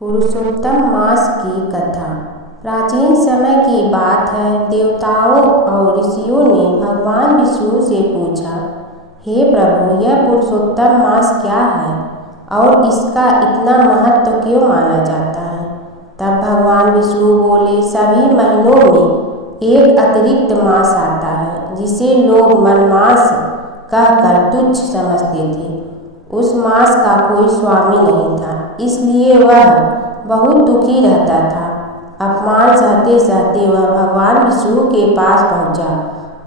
पुरुषोत्तम मास की कथा। प्राचीन समय की बात है। देवताओं और ऋषियों ने भगवान विष्णु से पूछा, हे प्रभु, यह पुरुषोत्तम मास क्या है और इसका इतना महत्व क्यों माना जाता है? तब भगवान विष्णु बोले, सभी महीनों में एक अतिरिक्त मास आता है जिसे लोग मनमास कहकर तुच्छ समझते थे। उस मास का कोई स्वामी नहीं था, इसलिए वह बहुत दुखी रहता था। अपमान सहते सहते वह भगवान विष्णु के पास पहुंचा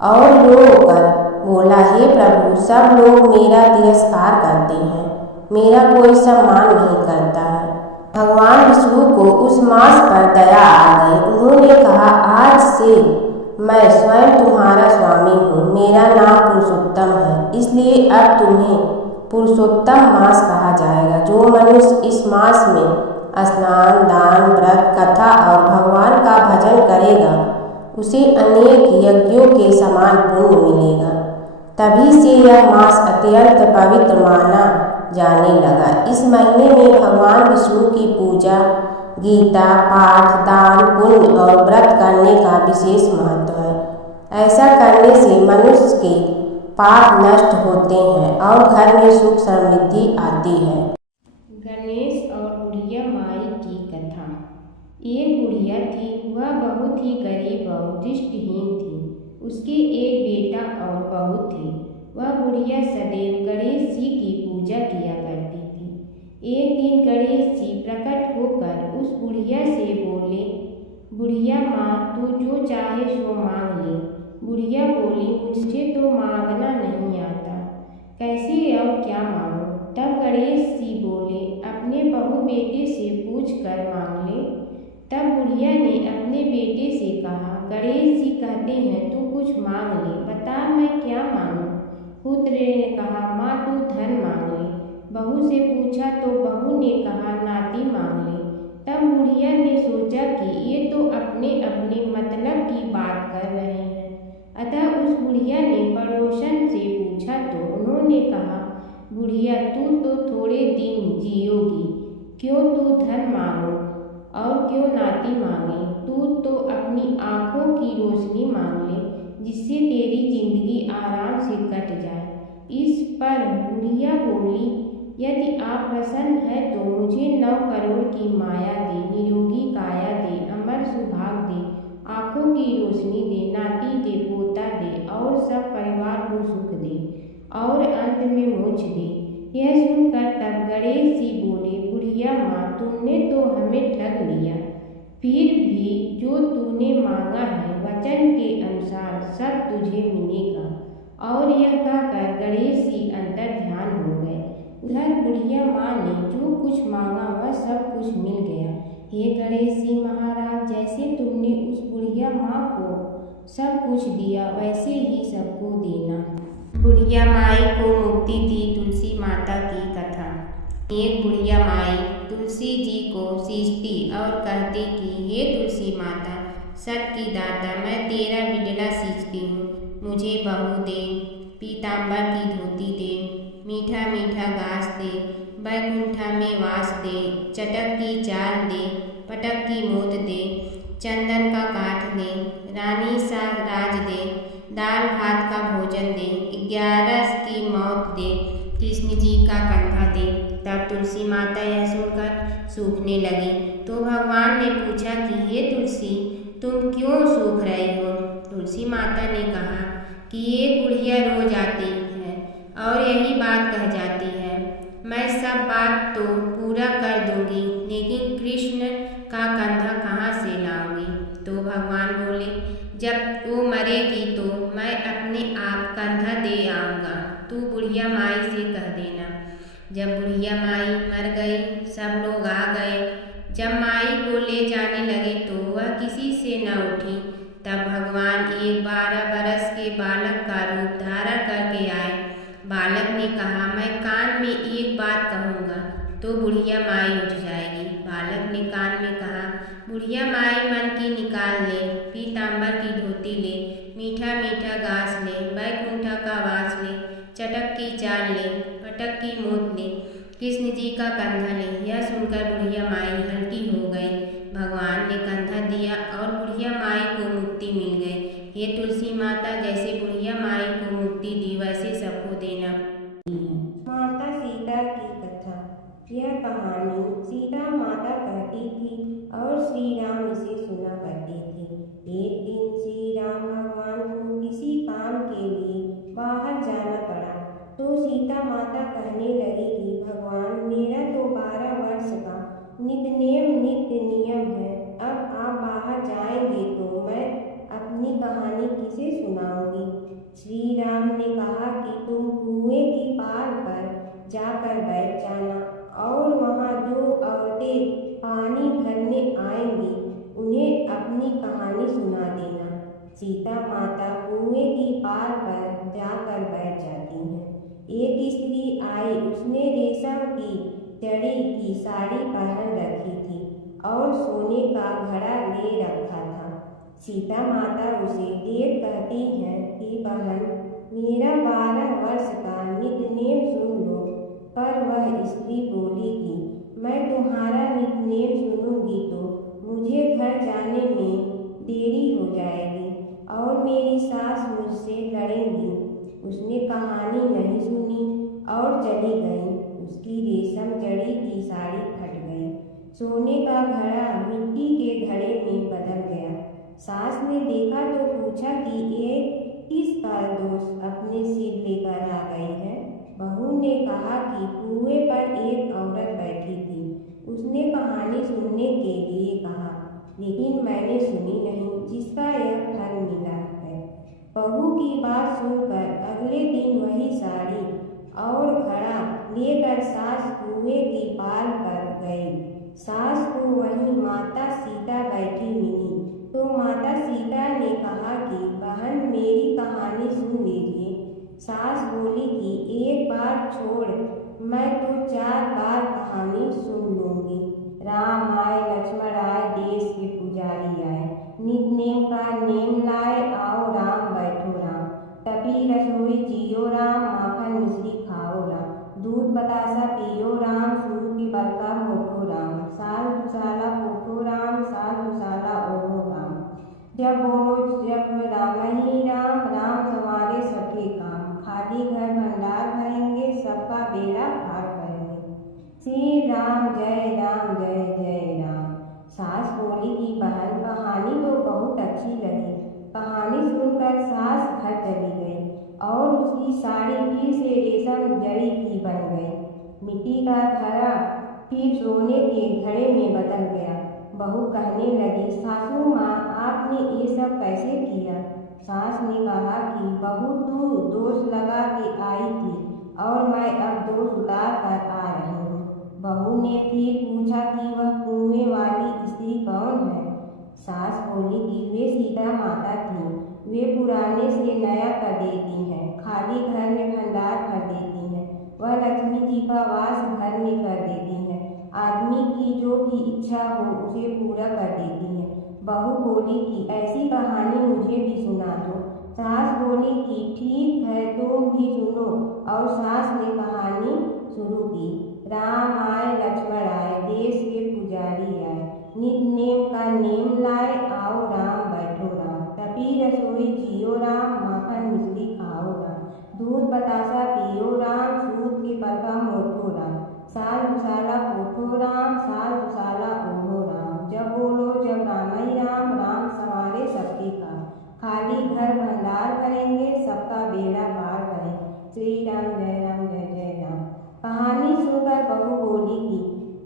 और रोकर बोला, हे प्रभु, सब लोग मेरा तिरस्कार करते हैं, मेरा कोई सम्मान नहीं करता है। भगवान विष्णु को उस मास पर दया आ गई। उन्होंने कहा, आज से मैं स्वयं तुम्हारा स्वामी हूँ। मेरा नाम पुरुषोत्तम है, इसलिए अब तुम्हें पुरुषोत्तम मास कहा जाएगा। जो मनुष्य इस मास में स्नान, दान, व्रत, कथा और भगवान का भजन करेगा, उसे अनेक यज्ञों के समान पुण्य मिलेगा। तभी से यह मास अत्यंत पवित्र माना जाने लगा। इस महीने में भगवान विष्णु की पूजा, गीता पाठ, दान, पुण्य और व्रत करने का विशेष महत्व है। ऐसा करने से मनुष्य के पाप नष्ट होते हैं और घर में सुख समृद्धि आती है। गणेश और बुढ़िया माई की कथा। एक बुढ़िया थी, वह बहुत ही गरीब और दृष्टिहीन थी। उसके एक बेटा और बहू थे। वह बुढ़िया सदैव गणेश जी की पूजा किया करती थी। एक दिन गणेश जी प्रकट होकर उस बुढ़िया से बोले, बुढ़िया माँ, तू जो चाहे सो मांग ले। बुढ़िया बोली, मुझे तो मांगना नहीं आता, कैसे और क्या मांगूं? तब गणेश जी बोले, अपने बहू बेटे से पूछ कर मांग ले। तब बुढ़िया ने अपने बेटे से कहा, गणेश जी कहते हैं तू कुछ मांग ले, बता मैं क्या मांगूं? पुत्र ने कहा, माँ तू धन मांग ले। बहू से पूछा तो बहू ने कहा, नाती मांग ले। तब बुढ़िया ने सोचा कि ये तो अपने अपने मतलब की बात कर रहे हैं। अतः उस बुढ़िया ने पड़ोसन से पूछा तो उन्होंने कहा, बुढ़िया तू तो थोड़े दिन जियोगी, क्यों तू धन मांगो और क्यों नाती मांगे? तू तो अपनी आँखों की रोशनी मांग ले, जिससे तेरी जिंदगी आराम से कट जाए। इस पर बुढ़िया बोली, यदि आप प्रसन्न है तो मुझे 9 करोड़ की माया दे, निरोगी काया दे, अमर सुभाग दे, आँखों की रोशनी दे, नाती दे, पोता दे और सब परिवार को सुख दे और अंत में मोक्ष दे। यह सुनकर तब गणेश जी बोले, बुढ़िया माँ, तुमने तो हमें ठग लिया। फिर भी जो तूने मांगा है वचन के अनुसार सब तुझे मिलेगा। और यह कहकर गणेश जी अंतर ध्यान हो गए। उधर बुढ़िया माँ ने जो कुछ मांगा वह सब कुछ मिल गया। हे गणेश जी महाराज, जैसे तुमने उस बुढ़िया माँ को सब कुछ दिया वैसे ही सबको देना। बुढ़िया माई को मुक्ति दी तुलसी माता की कथा। एक बुढ़िया माई तुलसी जी को सींचती और कहती कि हे तुलसी माता, सबकी दाता, मैं तेरा बिडला सींचती हूँ, मुझे बहू दे, पीताम्बर की धोती दे, मीठा मीठा घास दे, बैकुंठा में वास दे, चटक की चाल दे, पटक की मोत दे, चंदन का काठ दे, रानी सा राज दे, दाल भात का भोजन दे, 11 की मौत दे, कृष्ण जी का कंधा दे। तब तुलसी माता यह सुनकर सूखने लगी। तो भगवान ने पूछा कि हे तुलसी, तुम क्यों सूख रही हो? तुलसी माता ने कहा कि एक बुढ़िया रोज आती है और यही बात कह जाती है, मैं सब बात तो पूरा कर दूंगी, लेकिन कृष्ण का कंधा कहाँ से लाऊंगी? तो भगवान बोले, जब वो मरेगी तो मैं अपने आप कंधा दे आऊँगा, तू बुढ़िया माई से कह देना। जब बुढ़िया माई मर गई, सब लोग आ गए। जब माई को ले जाने लगे तो वह किसी से न उठी। तब भगवान एक 12 बरस के बालक का रूप धारण करके आए। बालक ने कहा, मैं कान में एक बात कहूँगा तो बुढ़िया माई उठ जाएगी। बालक ने कान में कहा, बुढ़िया माई मन की निकाल ले, पीताम्बर की धोती ले, मीठा मीठा घास ले, बैकुंठा का वास ले, चटक की चाल ले, पटक की मोत ले, कृष्ण जी का कंधा ले। यह सुनकर बुढ़िया माई हल्की हो गई। भगवान ने कंधा दिया और बुढ़िया माई को मुक्ति मिल गई। हे तुलसी माता, जैसे बुढ़िया माई को मुक्ति दी वैसे सबको देना। माता सीता की कथा। यह कहानी सीता माता कहती थी और श्री राम इसे सुना करते थे। एक दिन श्री राम भगवान को किसी काम के लिए बाहर जाना पड़ा तो सीता माता कहने लगी कि भगवान, मेरा तो 12 वर्ष का नित्य नियम है। अब आप बाहर जाएंगे तो मैं अपनी कहानी किसे सुनाऊंगी। श्री राम ने कहा कि तुम कुएं की पार पर जाकर बैठ जाना और वहाँ जो औरतें पानी भरने आएंगी उन्हें अपनी कहानी सुना देना। सीता माता कुएं की पार पर जाकर बैठ जाती हैं। एक स्त्री आई, उसने रेशम की जड़ी की साड़ी पहन रखी थी और सोने का घड़ा ले रखा था। सीता माता उसे देख कहती हैं कि बहन, मेरा 12 वर्ष का नित्यनेम सुन लो। पर वह स्त्री बोली कि मैं तुम्हारा नित्यनेम सुनूंगी तो मुझे घर जाने में देरी हो जाएगी और मेरी सास मुझसे लड़ेंगी। उसने कहानी नहीं सुनी और चली गई। उसकी रेशम जड़ी की साड़ी फट गई। सोने का घड़ा मिट्टी के घड़े में बदल गया। सास ने देखा तो पूछा कि ये किसका दोष अपने सिर लेकर आ गई है। बहू ने कहा कि कुएं पर एक औरत बैठी थी। उसने कहानी सुनने के लिए कहा, लेकिन मैंने सुनी नहीं, जिसका यह फल मिला है। बहू की बात सुनकर अगले दिन वही साड़ी और घड़ा लेकर सास कुएं की पार पर गई। सास को वही माता सीता बैठी मिली तो माता सीता ने कहा कि बहन, मेरी कहानी सुन लीजिए। सास बोली कि एक बार छोड़, मैं तो 4 बार कहानी सुन लूंगी। राम आए, लक्ष्मण आए, देश के पुजारी आए, नित्य का नेम लाए, आओ राम बैठो राम, तपी रसोई जियो राम, माखन मिश्री खाओ राम, दूध बतासा पियो राम, सूर की बरका मोठो राम, साल दुसाला पोठो राम, साल दुसाला ओढ़ो राम। जब बोलो जब राम ही राम, राम संवारे सबके काम, खाली घर भंडार भरेंगे, सबका बेड़ा पार करेंगे। श्री राम जय राम जय जय राम। सास बोली कि बहन, कहानी तो बहुत अच्छी लगी। कहानी सुनकर सास घर चली गई और उसकी साड़ी फिर से रेशम जड़ी की बन गई। मिट्टी का घड़ा फिर सोने के घड़े में बदल गया। बहू कहने लगी, सासू माँ, आपने ये सब कैसे किया। सास ने कहा कि बहू, तू दोष लगा के आई थी और मैं अब दोष उतार कर आ रही हूँ। बहू ने फिर पूछा कि वह कुएं वाली स्त्री कौन है। सास बोली कि वे सीता माता थी। वे पुराने से नया कर देती हैं, खाली घर में भंडार भर देती हैं, वह लक्ष्मी जी का वास घर में कर देती हैं, आदमी की जो भी इच्छा हो उसे पूरा कर देती हैं। बहू बोली कि ऐसी कहानी मुझे भी सुना दो। सास बोली कि ठीक है, तुम भी सुनो। और सास ने कहानी शुरू की। राम आए, लक्ष्मण आए, देश के पुजारी आए, नित नेम का नेम लाए, आओ राम बैठो राम, तपी रसोई जियो राम, माखन मिश्री खाओ राम, दूध बतासा पियो राम, सूद की बरका मोठो राम, साल दुसाला पोठो राम, साल दुसाला ओढ़ो राम। जब बोलो जब राम ही राम, राम संवारे सबके काम, खाली घर भंडार भरेंगे, सबका बेड़ा पार करेंगे। श्री राम जय राम जय जय राम। कहानी सुनकर बहू बोली कि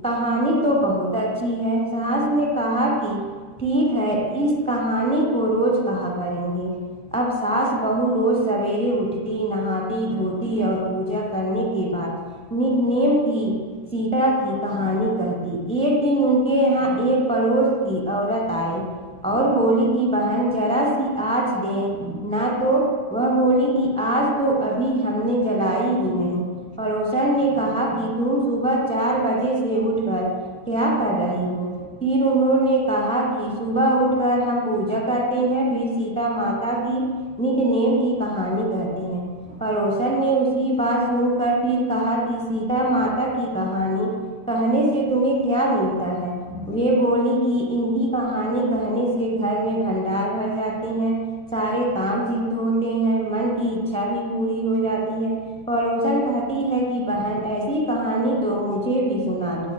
कहानी तो बहुत अच्छी है। सास ने कहा कि ठीक है, इस कहानी को रोज कहा करेंगे। अब सास बहू रोज सवेरे उठती, नहाती धोती और पूजा करने के बाद नित्य की सीता की कहानी कहती। एक दिन उनके यहाँ एक पड़ोस की औरत आई और बोली कि बहन, जरा सी आँच दें ना। तो वह बोली कि आज तो अभी हमने जलाई ही नहीं। पड़ोसन ने कहा कि तुम सुबह 4 बजे से उठकर क्या कर रही हो। फिर उन्होंने कहा कि सुबह उठकर हम पूजा करते हैं, फिर सीता माता की नित्य नेम की कहानी कहते हैं। पड़ोसन ने उसकी बात सुनकर फिर कहा कि सीता माता की कहानी कहने से तुम्हें क्या मिलता है। वे बोली कि इनकी कहानी कहने से घर में भंडार भर जाते हैं, सारे काम सिद्ध होते हैं, मन की इच्छा भी पूरी हो जाती है। पड़ोसन कहती है कि बहन ऐसी कहानी तो मुझे भी सुना दो।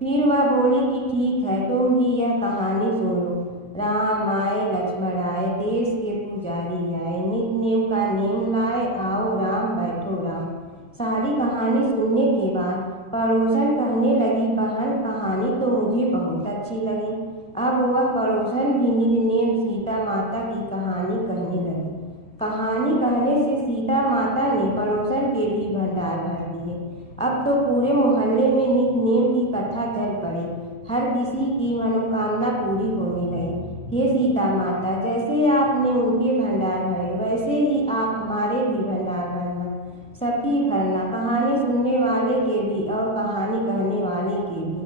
फिर वह बोली कि ठीक है, तुम भी यह कहानी सुनो। राम आए लक्ष्मण आए, देश के पुजारी आए, नित नेम का नेम लाए, आओ राम बैठो राम। सारी कहानी सुनने के बाद पड़ोसन कहने लगी, बहन कहानी तो मुझे बहुत अच्छी लगी। अब वह पड़ोसन भी नित नेम सीता माता की कहानी कहने लगी। कहानी कहने से सीता माता ने पड़ोसन के भी भंडार भर दिए। अब तो पूरे मोहल्ले में नित नेम की कथा चल पड़ी, हर किसी की मनोकामना पूरी होने लगी। हे सीता माता, जैसे आपने उनके भंडार भरे वैसे ही आप हमारे भी भंडार भरना, सबकी भरना, कहानी सुनने वाले के भी और कहानी कहने वाले के भी।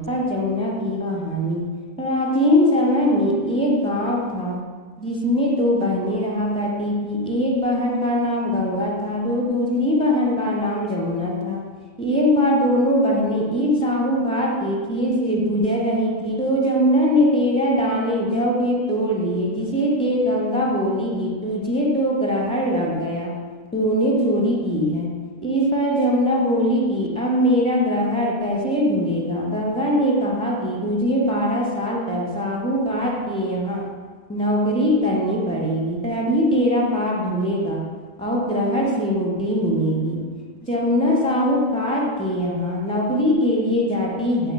जमुना की कहानी। प्राचीन समय में एक गांव था जिसमें दो बहनें रहा करती थी। एक बहन का नाम गंगा था तो दूसरी बहन का नाम जमुना था। एक बार दोनों बहनें एक साहूकार के खेत से गुजर रही थी तो जमुना ने 13 दाने जौ के तोड़ लिए, जिसे देख गंगा बोली कि तुझे तो ग्रहण लग गया, तूने चोरी की है। इस पर जमुना बोली कि अब मेरा ग्रहण कैसे भूलेगा। गंगा ने कहा कि तुझे 12 साल तक साहूकार के यहाँ नौकरी करनी पड़ेगी, तभी तेरा पाप धुलेगा और ग्रहण से मुक्ति मिलेगी। जमुना साहूकार के यहाँ नौकरी के लिए जाती है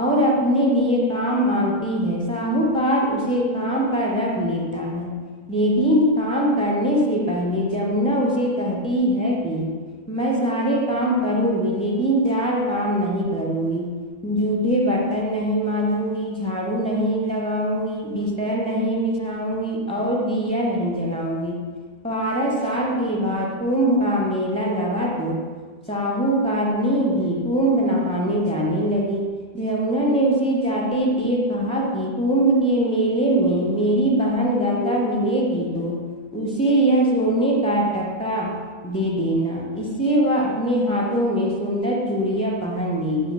और अपने लिए काम मांगती है। साहूकार उसे काम पर रख लेता है, लेकिन काम करने से पहले जमुना उसे कहती है कि मैं सारे काम करूँगी लेकिन 4 काम नहीं करूँगी। जूठे बर्तन नहीं मांजूंगी, झाड़ू नहीं लगाऊंगी, बिस्तर नहीं बिछाऊंगी और दिया नहीं जलाऊंगी। 12 साल के बाद कुंभ का मेला लगा तो साहूकारनी भी कुंभ नहाने जाने लगी। जमुना ने उसे जाते देख कहा कि कुंभ के मेले में मेरी बहन गंगा मिलेगी तो उसे यह सोने का टक्का दे देना, इससे वह अपने हाथों में सुंदर चूड़ियां पहन लेगी।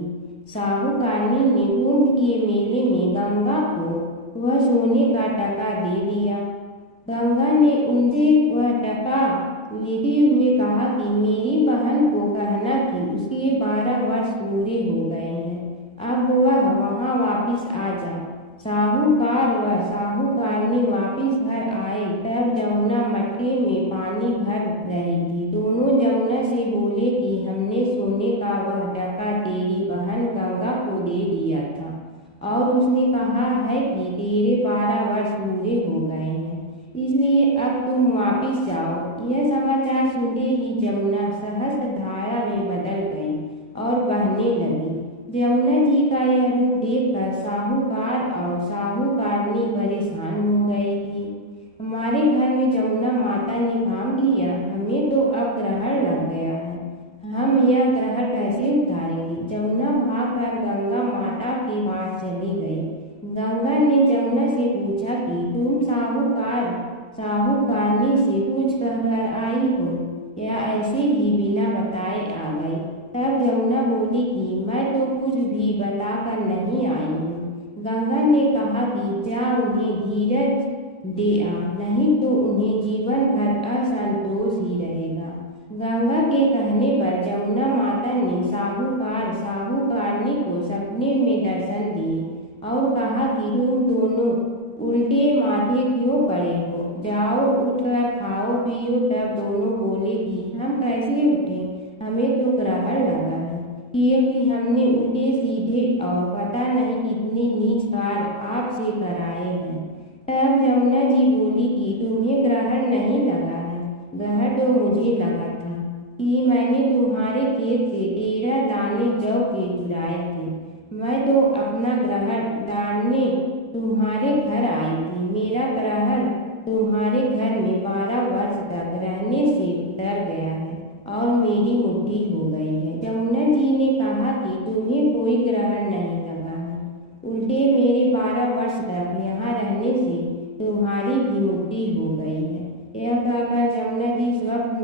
साहूकारनी ने कुंभ के मेले में गंगा को वह सोने का टका दे दिया। गंगा ने उनसे वह टका लेते हुए कहा कि मेरी बहन को कहना कि उसके 12 वर्ष पूरे हो गए हैं, अब वह वहाँ वापिस आ जाए। साहूकार व साहूकारनी वापिस घर आए तब जमुना मटके में पानी भर रही थी। दोनों जमुना से बोले कि हमने सोने का वह टका तेरी बहन गंगा को दे दिया था और उसने कहा है कि तेरे 12 वर्ष पूरे हो गए हैं, इसलिए अब तुम वापिस जाओ। यह समाचार सुनते ही जमुना सहस्र धारा में बदल गई और बहने लगी। जमुना जी का यह रूप देखकर साहूकार और साहूकारनी परेशान हो गई थी। हमारे घर में जमुना माता ने काम किया, हमें तो अब ग्रहण लग गया है, हम यह ग्रहण कैसे उतारेंगे। जमुना भागकर गंगा माता के पास चली गई। गंगा ने जमुना से पूछा कि तुम साहूकारनी से कुछ कहकर आई हो या ऐसे ही बिना बताए आ गई। तब जमुना बोली कि मैं तो कुछ भी बताकर नहीं आई हूँ। गंगा ने कहा कि जा उन्हें धीरज दे आ, नहीं तो उन्हें जीवन भर असंतोष ही रहेगा। गंगा के कहने पर जमुना माता ने साहूकारनी को सपने में दर्शन दिए और कहा कि तुम दोनों उल्टे माथे क्यों पड़े हो, जाओ उठकर खाओ पियो। तब दोनों बोले कि हम कैसे उठे, हमें तो ग्रहण लगा है, क्योंकि हमने उल्टे सीधे और पता नहीं कितने नीच कार्य आपसे कराए हैं। तब जमुना जी बोली कि तुम्हें ग्रहण नहीं लगा है, ग्रहण तो मुझे लगा था कि मैंने तुम्हारे खेत से 13 दाने जौ के चुराए थे। मैं तो अपना ग्रहण डालने तुम्हारे घर आई थी। मेरा ग्रहण तुम्हारे घर में 12 वर्ष तक रहने से उतर गया है और मेरी मुक्ति हो गई है। जमुना जी ने कहा कि तुम्हें कोई ग्रहण नहीं लगा है, उल्टे मेरे 12 वर्ष तक यहाँ रहने से तुम्हारी भी मुक्ति हो गई है। यह कहकर जमुना जी स्वप्न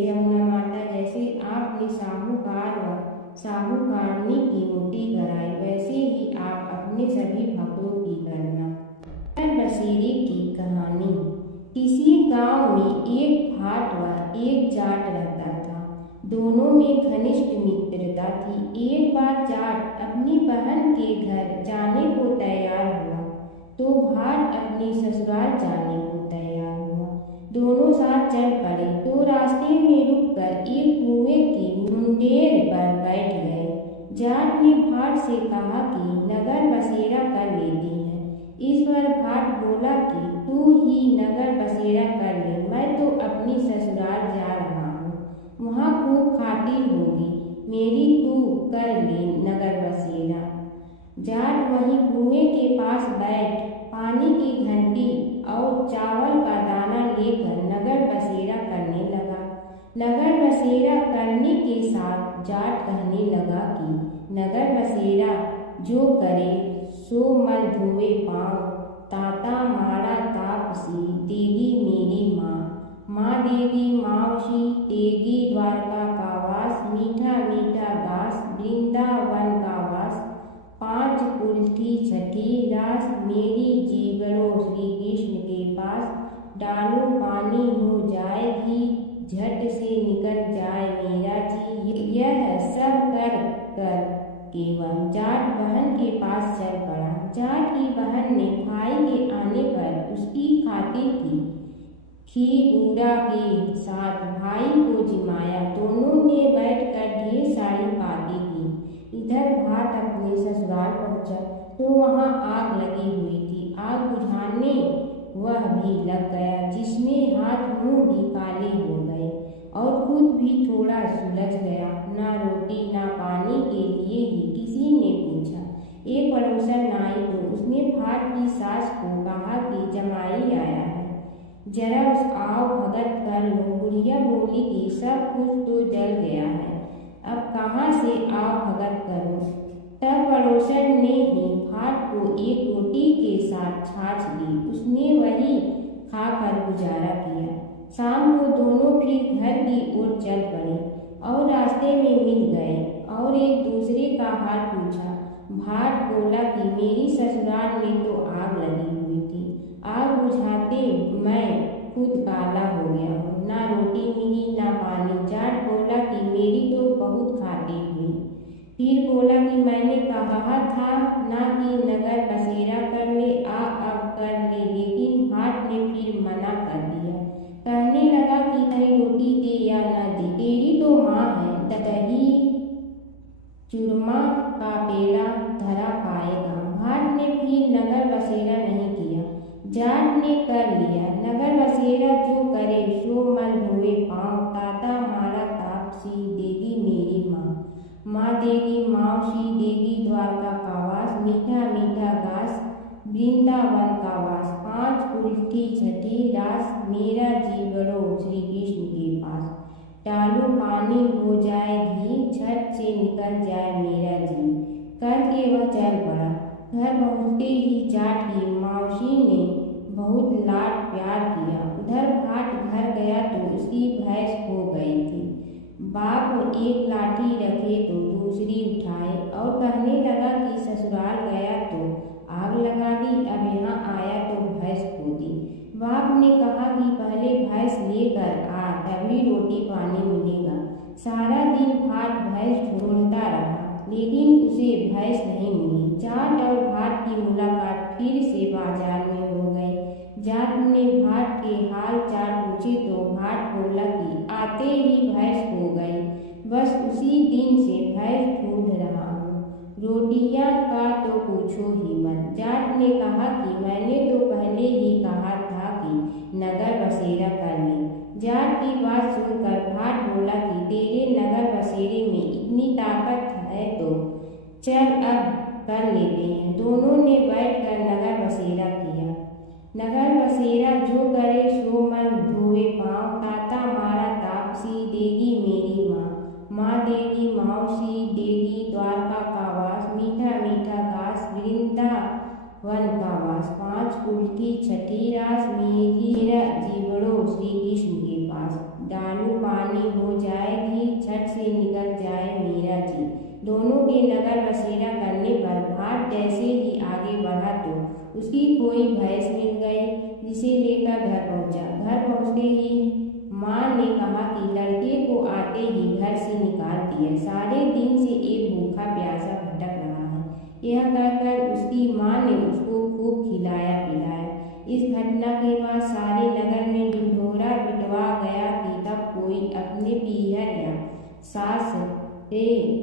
यमुना माता, जैसे आपने साहूकार व साहूकारनी की रोटी कराई, वैसे ही आप अपने सभी भक्तों की करना। नगर बसेरे की कहानी। किसी गांव में एक भाट व एक जाट रहता था। दोनों में घनिष्ठ मित्रता थी। एक बार जाट अपनी बहन के घर जाने को तैयार हुआ तो भाट अपने ससुराल जाने को तैयार हुआ। दोनों साथ चल पड़े तो रास्ते में रुककर एक कुएं की मुंडेर पर बैठ गए। जाट ने भाट से कहा कि नगर बसेरा कर लेते हैं। इस पर भाट बोला कि तू ही नगर बसेरा कर ले, मैं तो अपनी ससुराल जा रहा हूँ, वहाँ खूब खातिर होगी, मेरी तू कर ले नगर बसेरा। जाट वहीं कुएं के पास बैठ पानी की घंटी और चावल का दाना लेकर नगर बसेरा करने लगा। नगर बसेरा करने के साथ जाट कहने लगा कि नगर बसेरा जो करे सो मल धोए पाँव, ताता मारा तापसी देगी मेरी माँ, माँ देगी मावशी देगी द्वारका का वास, मीठा मीठा घास वृंदावन का वास, पाँच कुल्ठी छठी रास मेरी जीवड़ो श्री कृष्ण के पास, डालू पानी हो जाएगी झट से निकल जाए मेरा जी। यह सब कर कर केवल जाट बहन के पास चल पड़ा। जाट की बहन ने भाई के आने पर उसकी खातिर की। खीर बूढ़ा के साथ भाई को जिमाया। दोनों ने बैठकर ढेर सारी बातें की। इधर भाट अपने ससुराल पहुंचा तो वहां आग लगी हुई थी। आग बुझाने वह भी लग गया, जिसमें हाथ मुंह भी काले हो गए और खुद भी थोड़ा सुलझ गया। ना रोटी ना पानी के लिए ही किसी ने पूछा। एक पड़ोसन आई तो उसने भाट की सास को कहा कि जमाई आया है, जरा उस आओ भगत कर लो। बुढ़िया बोली कि सब कुछ तो जल गया है, अब कहाँ से आओ भगत करो। तब पड़ोसन ने ही भाट को एक रोटी के साथ छाछ दी। उसने वही खाकर गुजारा किया। शाम को दोनों फिर घर की ओर चल पड़े और रास्ते में मिल गए और एक दूसरे का हाल पूछा। भाट बोला कि मेरी ससुराल में तो आग लगी हुई थी, आग बुझाते मैं खुद काला हो गया हूँ, ना रोटी मिली ना पानी। जाट बोला कि मेरी तो बहुत खातिर हुई। फिर बोला कि मैंने कहा था ना कि नगर बसेरा कर ले, अब कर ले, लेकिन भाट ने फिर मना कर दिया। कहने लगा कि चाहे रोटी दे या न दे, तेरी तो माँ है, दही चूरमा का पेड़ा धरा पाएगा। भाट ने फिर नगर बसेरा नहीं किया, जाट ने कर लिया। नगर बसेरा जो करे सो मल धोए पाँव, ताता मारा तापसी देगी मेरी माँ, माँ देगी मावशी देगी द्वारका का वास, मीठा मीठा घास वृंदावन का वास, पाँच कुल्ठी छठी रास मेरा जीवड़ो श्री कृष्ण के पास, डालू पानी हो जाए घी झट से निकल जाए मेरा जी। करके वह चल पड़ा। घर पहुँचते ही जाट की मावशी ने बहुत लाड प्यार किया। उधर भाट घर गया तो उसकी भैंस खो गई थी। बाप एक लाठी रखे तो दूसरी उठाए और कहने लगा कि ससुराल गया तो आग लगा दी, अब यहाँ आया तो भैंस खो दी। बाप ने कहा कि पहले भैंस लेकर आ, तभी रोटी पानी मिलेगा। सारा दिन भाट भैंस ढूंढता रहा लेकिन उसे भैंस नहीं मिली। जाट और भाट की मुलाकात फिर से बाजार में हो गई। जाट ने भाट के हाल चाल पूछे तो भाट बोला कि आते ही भैंस खो गई, बस उसी दिन से भैंस ढूंढ रहा हूँ, रोटियाँ का तो पूछो ही मत। जाट ने कहा कि मैंने तो पहले ही कहा था कि नगर बसेरा कर ले। जाट की बात सुनकर भाट बोला कि तेरे नगर बसेरे में इतनी ताकत है तो चल अब कर लेते हैं। दोनों ने बैठकर नगर बसेरा किया। नगर बसेरा जो करे सो मल धोए पाँव, ताता मारा तापसी देगी मेरी माँ, माँ देगी मावशी देगी द्वारका का वास, मीठा मीठा घास वृंदावन का वास, पाँच कुल्ठी छठी रास मेरा जीवड़ो श्री कृष्ण के पास। पास। डालू पानी हो जाएगी, झट से निकल जाए मीरा जी। दोनों के नगर बसेरा करने पर भाट जैसे ही आगे बढ़ा तो उसकी कोई भैंस मिल गई, जिसे लेकर घर पहुंचा। घर पहुंचते ही माँ ने कहा कि लड़के को आते ही घर से निकाल दिया, सारे दिन से एक भूखा प्यासा भटक रहा है। यह कहकर उसकी माँ ने उसको खूब खिलाया पिलाया। इस घटना के बाद सारे नगर में ढिढोरा पिटवा गया कि तब कोई अपने पीहर या सास से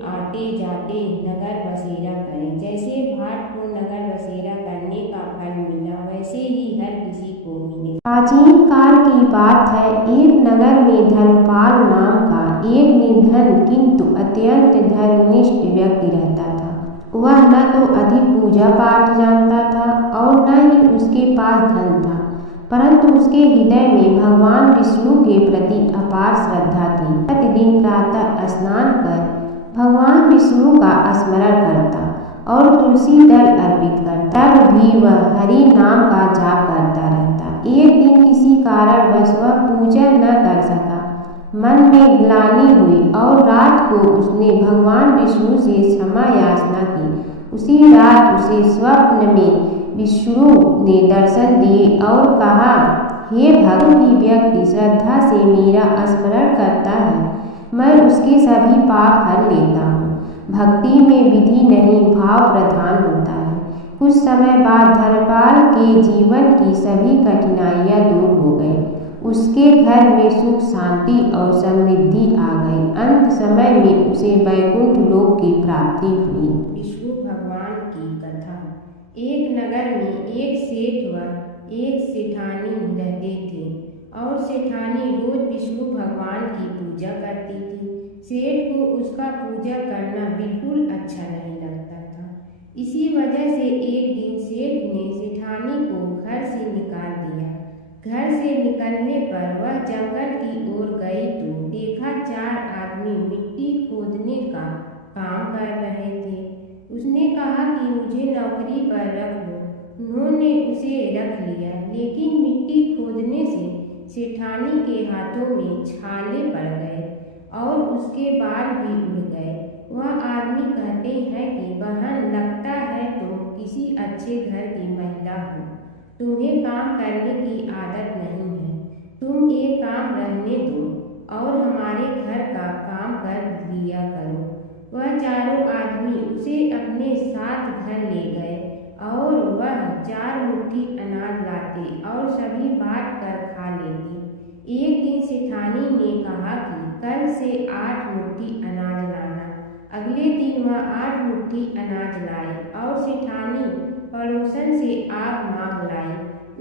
आते जाते नगर बसेरा करे। जैसे भाट को नगर बसेरा करने का फल मिला, वैसे ही हर किसी को मिले। प्राचीन काल की बात है, एक नगर में धर्मपाल नाम का एक निर्धन किंतु अत्यंत धर्मनिष्ठ व्यक्ति रहता था। वह न तो अधिक पूजा पाठ जानता था और न ही उसके पास धन था, परंतु उसके हृदय में भगवान विष्णु के प्रति अपार श्रद्धा थी। प्रतिदिन प्रातः स्नान कर भगवान विष्णु का स्मरण करता और तुलसी दल अर्पित करता, तब भी वह हरि नाम का जाप करता रहता। एक दिन किसी कारणवश वह पूजा न कर सका, मन में ग्लानि हुई और रात को उसने भगवान विष्णु से क्षमा याचना की। उसी रात उसे स्वप्न में विष्णु ने दर्शन दिए और कहा, हे भगवान, व्यक्ति श्रद्धा से मेरा स्मरण करता है, मैं उसके सभी पाप हर लेता हूँ। भक्ति में विधि नहीं, भाव प्रधान होता है। कुछ समय बाद धर्मपाल के जीवन की सभी कठिनाइयाँ दूर हो गई। उसके घर में सुख शांति और समृद्धि आ गई। अंत समय में उसे वैकुंठ लोक की प्राप्ति हुई। विष्णु भगवान की कथा। एक नगर में एक सेठ व एक सेठानी रहते थे और सेठानी रोज विष्णु भगवान की पूजा करती थी। सेठ को उसका पूजा करना बिल्कुल अच्छा नहीं लगता था। इसी वजह से एक दिन सेठ ने सेठानी को घर से निकाल दिया। घर से निकलने पर वह जंगल की ओर गई तो देखा 4 आदमी मिट्टी खोदने का काम कर रहे थे। उसने कहा कि मुझे नौकरी पर रख लो। उन्होंने उसे रख लिया, लेकिन मिट्टी खोदने से सेठानी के हाथों में छाले पड़ गए और उसके बाल भी उड़ गए। वह आदमी कहते हैं कि बहन, लगता है तुम किसी अच्छे घर की महिला हो, तुम्हें काम करने की आदत नहीं है। तुम एक काम रहने दो और हमारे घर का काम कर लिया करो। वह चारों आदमी उसे अपने साथ घर ले गए और वह 4 मुट्ठी अनाज लाते और सभी बांट कर खा लेती। एक दिन सेठानी ने कहा कि कल से 8 मुट्ठी अनाज लाना। अगले दिन वह 8 मुट्ठी अनाज लाए और सेठानी पड़ोसन से आग मांग लाई।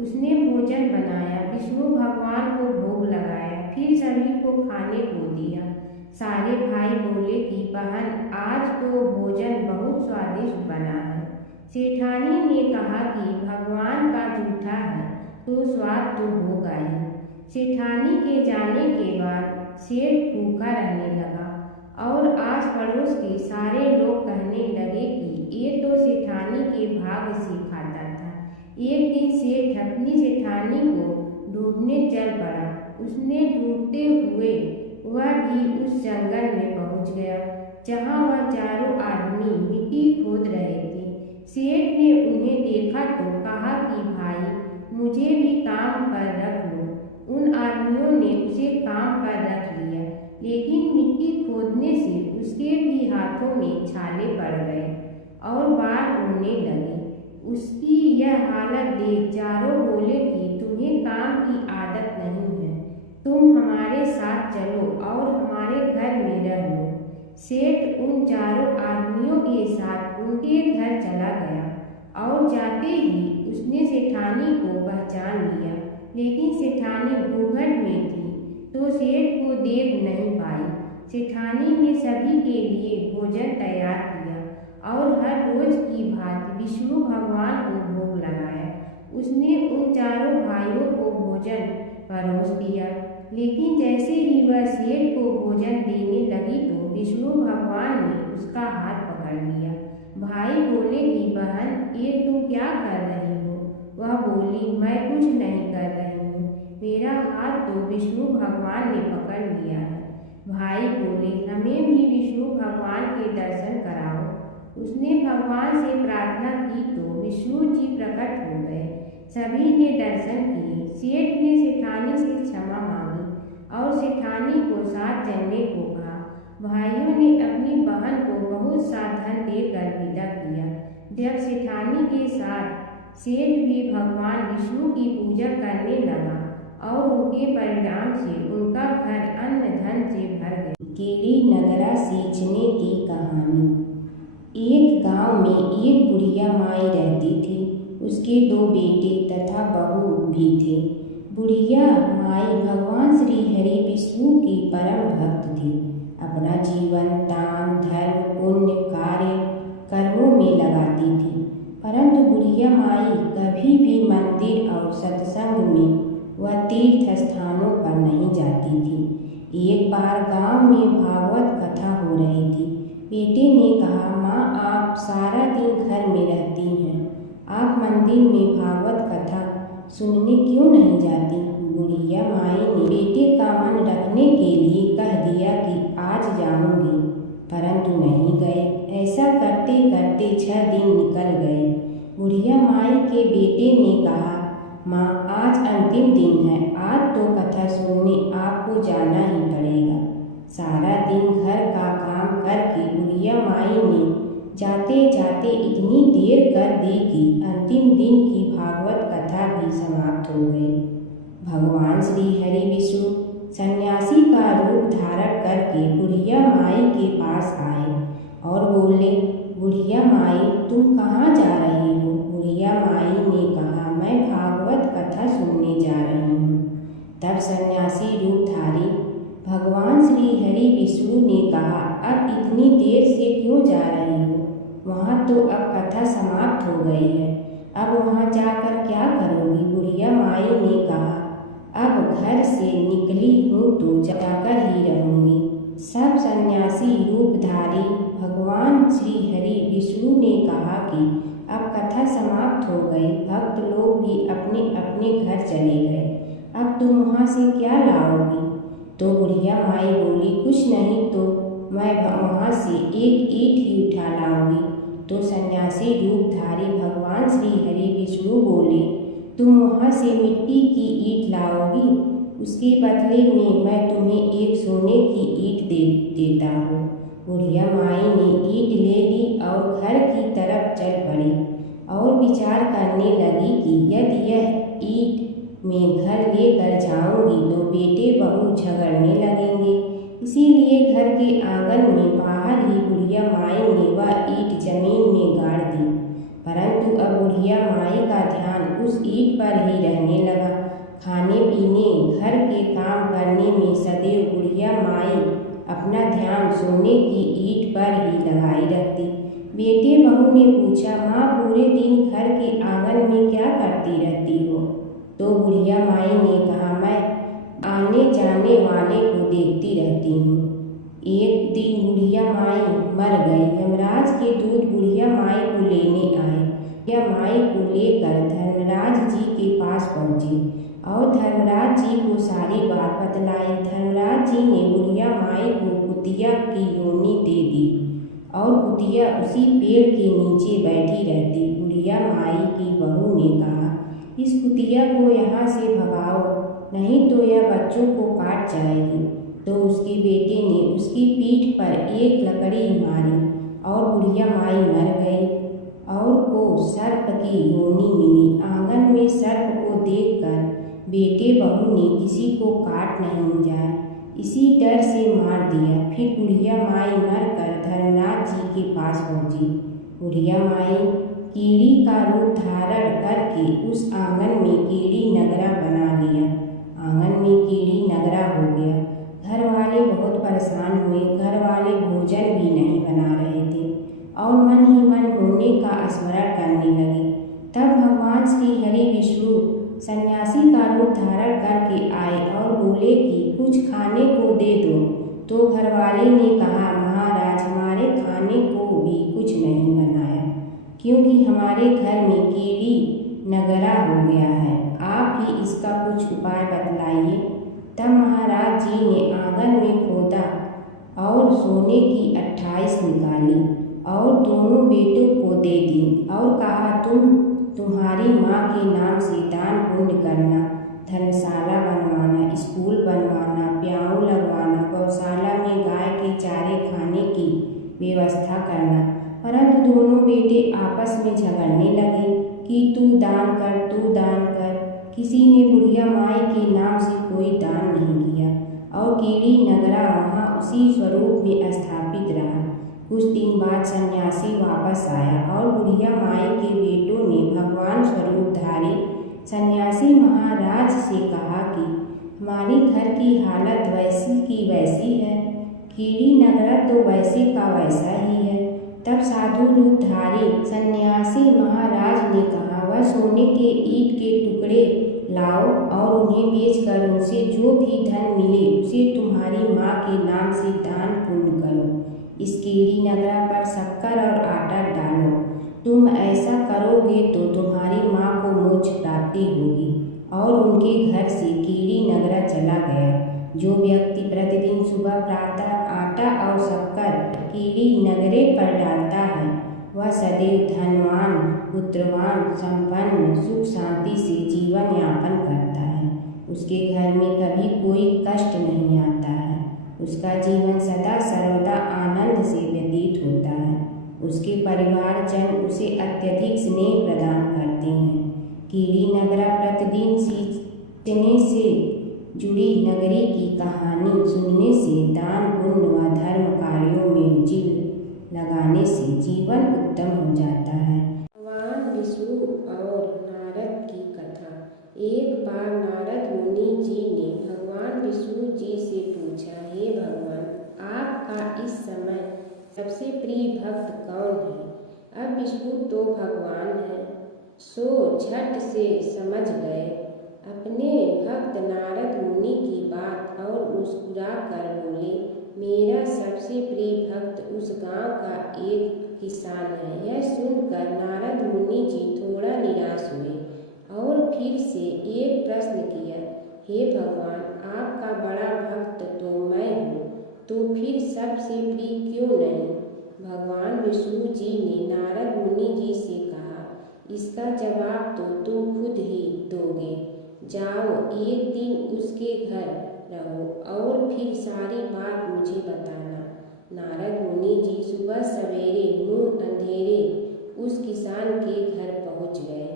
उसने भोजन बनाया, विष्णु भगवान को भोग लगाया, फिर सभी को खाने को दिया। सारे भाई बोले कि बहन, आज तो भोजन बहुत स्वादिष्ट बना है। सेठानी ने कहा कि भगवान का जूठा है तो स्वाद तो होगा ही। सेठानी के जाने के बाद सेठ भूखा रहने लगा और आस पड़ोस के सारे लोग कहने लगे कि ये तो सेठानी के भाग्य से खाता था। एक दिन सेठ अपनी सेठानी को ढूंढने चल पड़ा। उसने ढूंढते हुए वह भी उस जंगल में पहुंच गया जहां वह चारों आदमी मिट्टी खोद रहे थे। सेठ ने उन्हें देखा तो कहा कि भाई, मुझे भी काम पर रख लो। उन आदमियों ने उसे काम पर रख लिया, लेकिन मिट्टी खोदने से उसके भी हाथों में छाले पड़ गए और बाल उड़ने लगे। उसकी यह हालत देख चारों बोले कि तुम्हें काम की आदत नहीं है, तुम हमारे साथ चलो और हमारे घर में रह लो। सेठ उन चारों आदमियों के साथ उनके घर चला गया और जाते ही उसने सेठानी को पहचान लिया, लेकिन सेठानी घूंघट में थी तो सेठ को देख नहीं पाई। सेठानी ने सभी के लिए भोजन तैयार किया और हर रोज की भांति विष्णु भगवान को भोग लगाया। उसने उन चारों भाइयों को भोजन परोस दिया, लेकिन जैसे ही वह सेठ को भोजन देने लगी तो विष्णु भगवान ने उसका हाथ पकड़ लिया। भाई बोले कि बहन, ये तुम क्या कर रही हो? वह बोली, मैं कुछ नहीं कर रही हूँ, मेरा हाथ तो विष्णु भगवान ने पकड़ लिया है। भाई बोले, हमें भी विष्णु भगवान के दर्शन कराओ। उसने भगवान से प्रार्थना की तो विष्णु जी प्रकट हो गए। सभी ने दर्शन किए। सेठ ने सेठानी से क्षमा मांगी और सेठानी को साथ चलने को कहा। भाइयों ने अपनी बहन को बहुत सा धन देकर विदा किया। जब सेठानी के साथ सेठ भी भगवान विष्णु की पूजा करने लगा और उनके परिणाम से उनका घर अन्न धन से भर गया। कीड़ी नगरा सींचने की कहानी। एक गांव में एक बुढ़िया माई रहती थी। उसके 2 बेटे तथा बहू भी थे। बुढ़िया माई भगवान श्री हरि विष्णु की परम भक्त थी। अपना जीवन दान धर्म पुण्य कार्य कर्मों में लगाती थी। परंतु बुढ़िया माई कभी भी मंदिर और सत्संग में व तीर्थ स्थानों पर नहीं जाती थी। एक बार गांव में भागवत कथा हो रही थी। बेटे ने कहा, माँ आप सारा दिन घर में रहती हैं, आप मंदिर में भागवत कथा सुनने क्यों नहीं जाती? बुढ़िया माई ने बेटे का मन रखने के लिए कह दिया कि आज जाऊंगी, परंतु नहीं गए। ऐसा करते करते 6 दिन निकल गए। बुढ़िया माई के बेटे ने कहा, माँ आज अंतिम दिन है, आज तो कथा सुनने आपको जाना ही पड़ेगा। सारा दिन घर का काम करके बुढ़िया माई ने जाते जाते इतनी देर कर दी कि अंतिम दिन की भागवत कथा भी समाप्त हो गई। भगवान श्री हरि विष्णु सन्यासी का रूप धारण करके बुढ़िया माई के पास आए और बोले, बुढ़िया माई तुम कहाँ जा रही हो? बुढ़िया माई ने कहा, मैं भागवत कथा सुनने जा रही हूँ। तब सन्यासी रूपधारी भगवान श्री हरि विष्णु ने कहा, अब इतनी देर से क्यों जा रही हो? वहाँ तो अब कथा समाप्त हो गई है, अब वहाँ जाकर क्या करोगी? बुढ़िया माई ने कहा, अब घर से निकली हूँ तो जाकर ही रहूँगी। सब सन्यासी रूपधारी भगवान श्री हरि विष्णु ने कहा कि अब कथा समाप्त हो गई, भक्त लोग भी अपने अपने घर चले गए, अब तुम वहाँ से क्या लाओगी? तो बुढ़िया माई बोली, कुछ नहीं तो मैं वहाँ से एक ईंट ही उठा लाऊंगी। तो सन्यासी रूपधारी भगवान श्री हरि विष्णु बोले, तुम वहाँ से मिट्टी की ईंट लाओगी, उसके बदले में मैं तुम्हें एक सोने की ईंट देता हूँ। बुढ़िया माई ने ईंट ले ली और घर की तरफ चल पड़ी और विचार करने लगी कि यदि यह ईंट मैं घर लेकर जाऊंगी तो बेटे बहू झगड़ने लगेंगे। इसीलिए घर के आंगन में बाहर ही बुढ़िया माई ने वह ईंट जमीन में गाड़ दी। परंतु अब बुढ़िया माई का ध्यान उस ईंट पर ही रहने लगा। खाने पीने घर के काम करने में सदैव बुढ़िया माई अपना ध्यान सोने की ईंट पर ही लगाई रखती। बेटे बहू ने पूछा, माँ पूरे दिन घर के आंगन में क्या करती रहती हो? तो बुढ़िया माई ने कहा, मैं आने जाने वाले को देखती रहती हूँ। एक दिन बुढ़िया माई मर गई। यमराज के दूत बुढ़िया माई को लेने आए। बुढ़िया माई को लेकर धर्मराज जी के पास पहुँचे और धर्मराज जी को सारी बात बतलाई। धर्मराज जी ने बुढ़िया माई को कुतिया की योनि दे दी और कुतिया उसी पेड़ के नीचे बैठी रहती। बुढ़िया माई की बहू ने कहा, इस कुतिया को यहाँ से भगाओ, नहीं तो यह बच्चों को काट जाएगी। तो उसके बेटे ने उसकी पीठ पर एक लकड़ी मारी और बुढ़िया माई मर गई और को सर्प की योनि मिली। आंगन में सर्प को देखकर बेटे बहू ने किसी को काट नहीं जाए इसी डर से मार दिया। फिर बुढ़िया माई मरकर धर्मराज जी के पास पहुँची। बुढ़िया माई कीड़ी का रूप धारण करके उस आंगन में कीड़ी नगरा बना लिया। आंगन में कीड़ी नगरा हो गया। घर वाले बहुत परेशान हुए। घर वाले भोजन भी नहीं बना रहे थे और मन ही मन होने का स्मरण करने लगे। तब भगवान श्री हरि विष्णु सन्यासी का रूप धारण करके आए और बोले कि कुछ खाने को दे दो। तो घरवाले ने कहा, महाराज हमारे खाने को भी कुछ नहीं बनाया, क्योंकि हमारे घर में कीड़ी नगरा हो गया है। आप ही इसका कुछ उपाय बतलाइए। तब महाराज जी ने आंगन में खोदा और सोने की 28 निकाली और दोनों बेटों को दे दी और कहा, तुम्हारी माँ के नाम से दान पुण्य करना, धर्मशाला बनवाना, स्कूल बनवाना, प्याऊ लगवाना, गौशाला में गाय के चारे खाने की व्यवस्था करना। परंतु दोनों बेटे आपस में झगड़ने लगे कि तू दान कर, तू दान कर। किसी ने बुढ़िया माई के नाम से कोई दान नहीं किया और कीड़ी नगरा वहाँ उसी स्वरूप में स्थापित रहा। कुछ दिन बाद सन्यासी वापस आया और बुढ़िया माई के बेटों ने भगवान स्वरूपधारी सन्यासी महाराज से कहा कि हमारी घर की हालत वैसी की वैसी है, कीड़ी नगरा तो वैसे का वैसा ही है। तब साधु रूपधारी सन्यासी महाराज ने कहा, वह सोने के ईंट के टुकड़े लाओ और उन्हें बेचकर उनसे जो भी धन मिले उसे तुम्हारी माँ के नाम से दान पुण्य करो। इस कीड़ी नगरा पर शक्कर और आटा डालो। तुम ऐसा करोगे तो तुम्हारी माँ को मोक्ष प्राप्ति होगी। और उनके घर से कीड़ी नगरा चला गया। जो व्यक्ति प्रतिदिन सुबह प्रातः आटा और शक्कर कीड़ी नगरे पर डालता है वह सदैव धनवान, पुत्रवान, संपन्न, सुख शांति से जीवन यापन करता है। उसके घर में कभी कोई कष्ट नहीं आता है। उसका जीवन सदा सर्वदा आनंद से व्यतीत होता है। उसके परिवारजन उसे अत्यधिक स्नेह प्रदान करते हैं। कीड़ी नगरा प्रतिदिन सींचने से जुड़ी नगरी की कहानी सुनने से, दान पुण्य व धर्म कार्यों में रुचि लगाने से जीवन उत्तम हो जाता है। भगवान विष्णु और नारद की कथा। एक बार नारद मुनि जी ने भगवान विष्णु जी से पूछा, हे भगवान, आपका इस समय सबसे प्रिय भक्त कौन है? अब विष्णु तो भगवान है, सो झट से समझ गए अपने भक्त नारद मुनि की बात और मुस्कुरा कर बोले, मेरा सबसे प्रिय भक्त उस गांव का एक किसान है। यह सुनकर नारद मुनि जी थोड़ा निराश हुए और फिर से एक प्रश्न किया, हे भगवान, आपका बड़ा भक्त तो मैं हूँ, तो फिर सबसे प्रिय क्यों नहीं? भगवान विष्णु जी ने नारद मुनि जी से कहा, इसका जवाब तो तुम खुद ही दोगे। जाओ, एक दिन उसके घर रहो और फिर सारी बात मुझे बताना। नारद मुनि जी सुबह सवेरे मुँह अंधेरे उस किसान के घर पहुँच गए।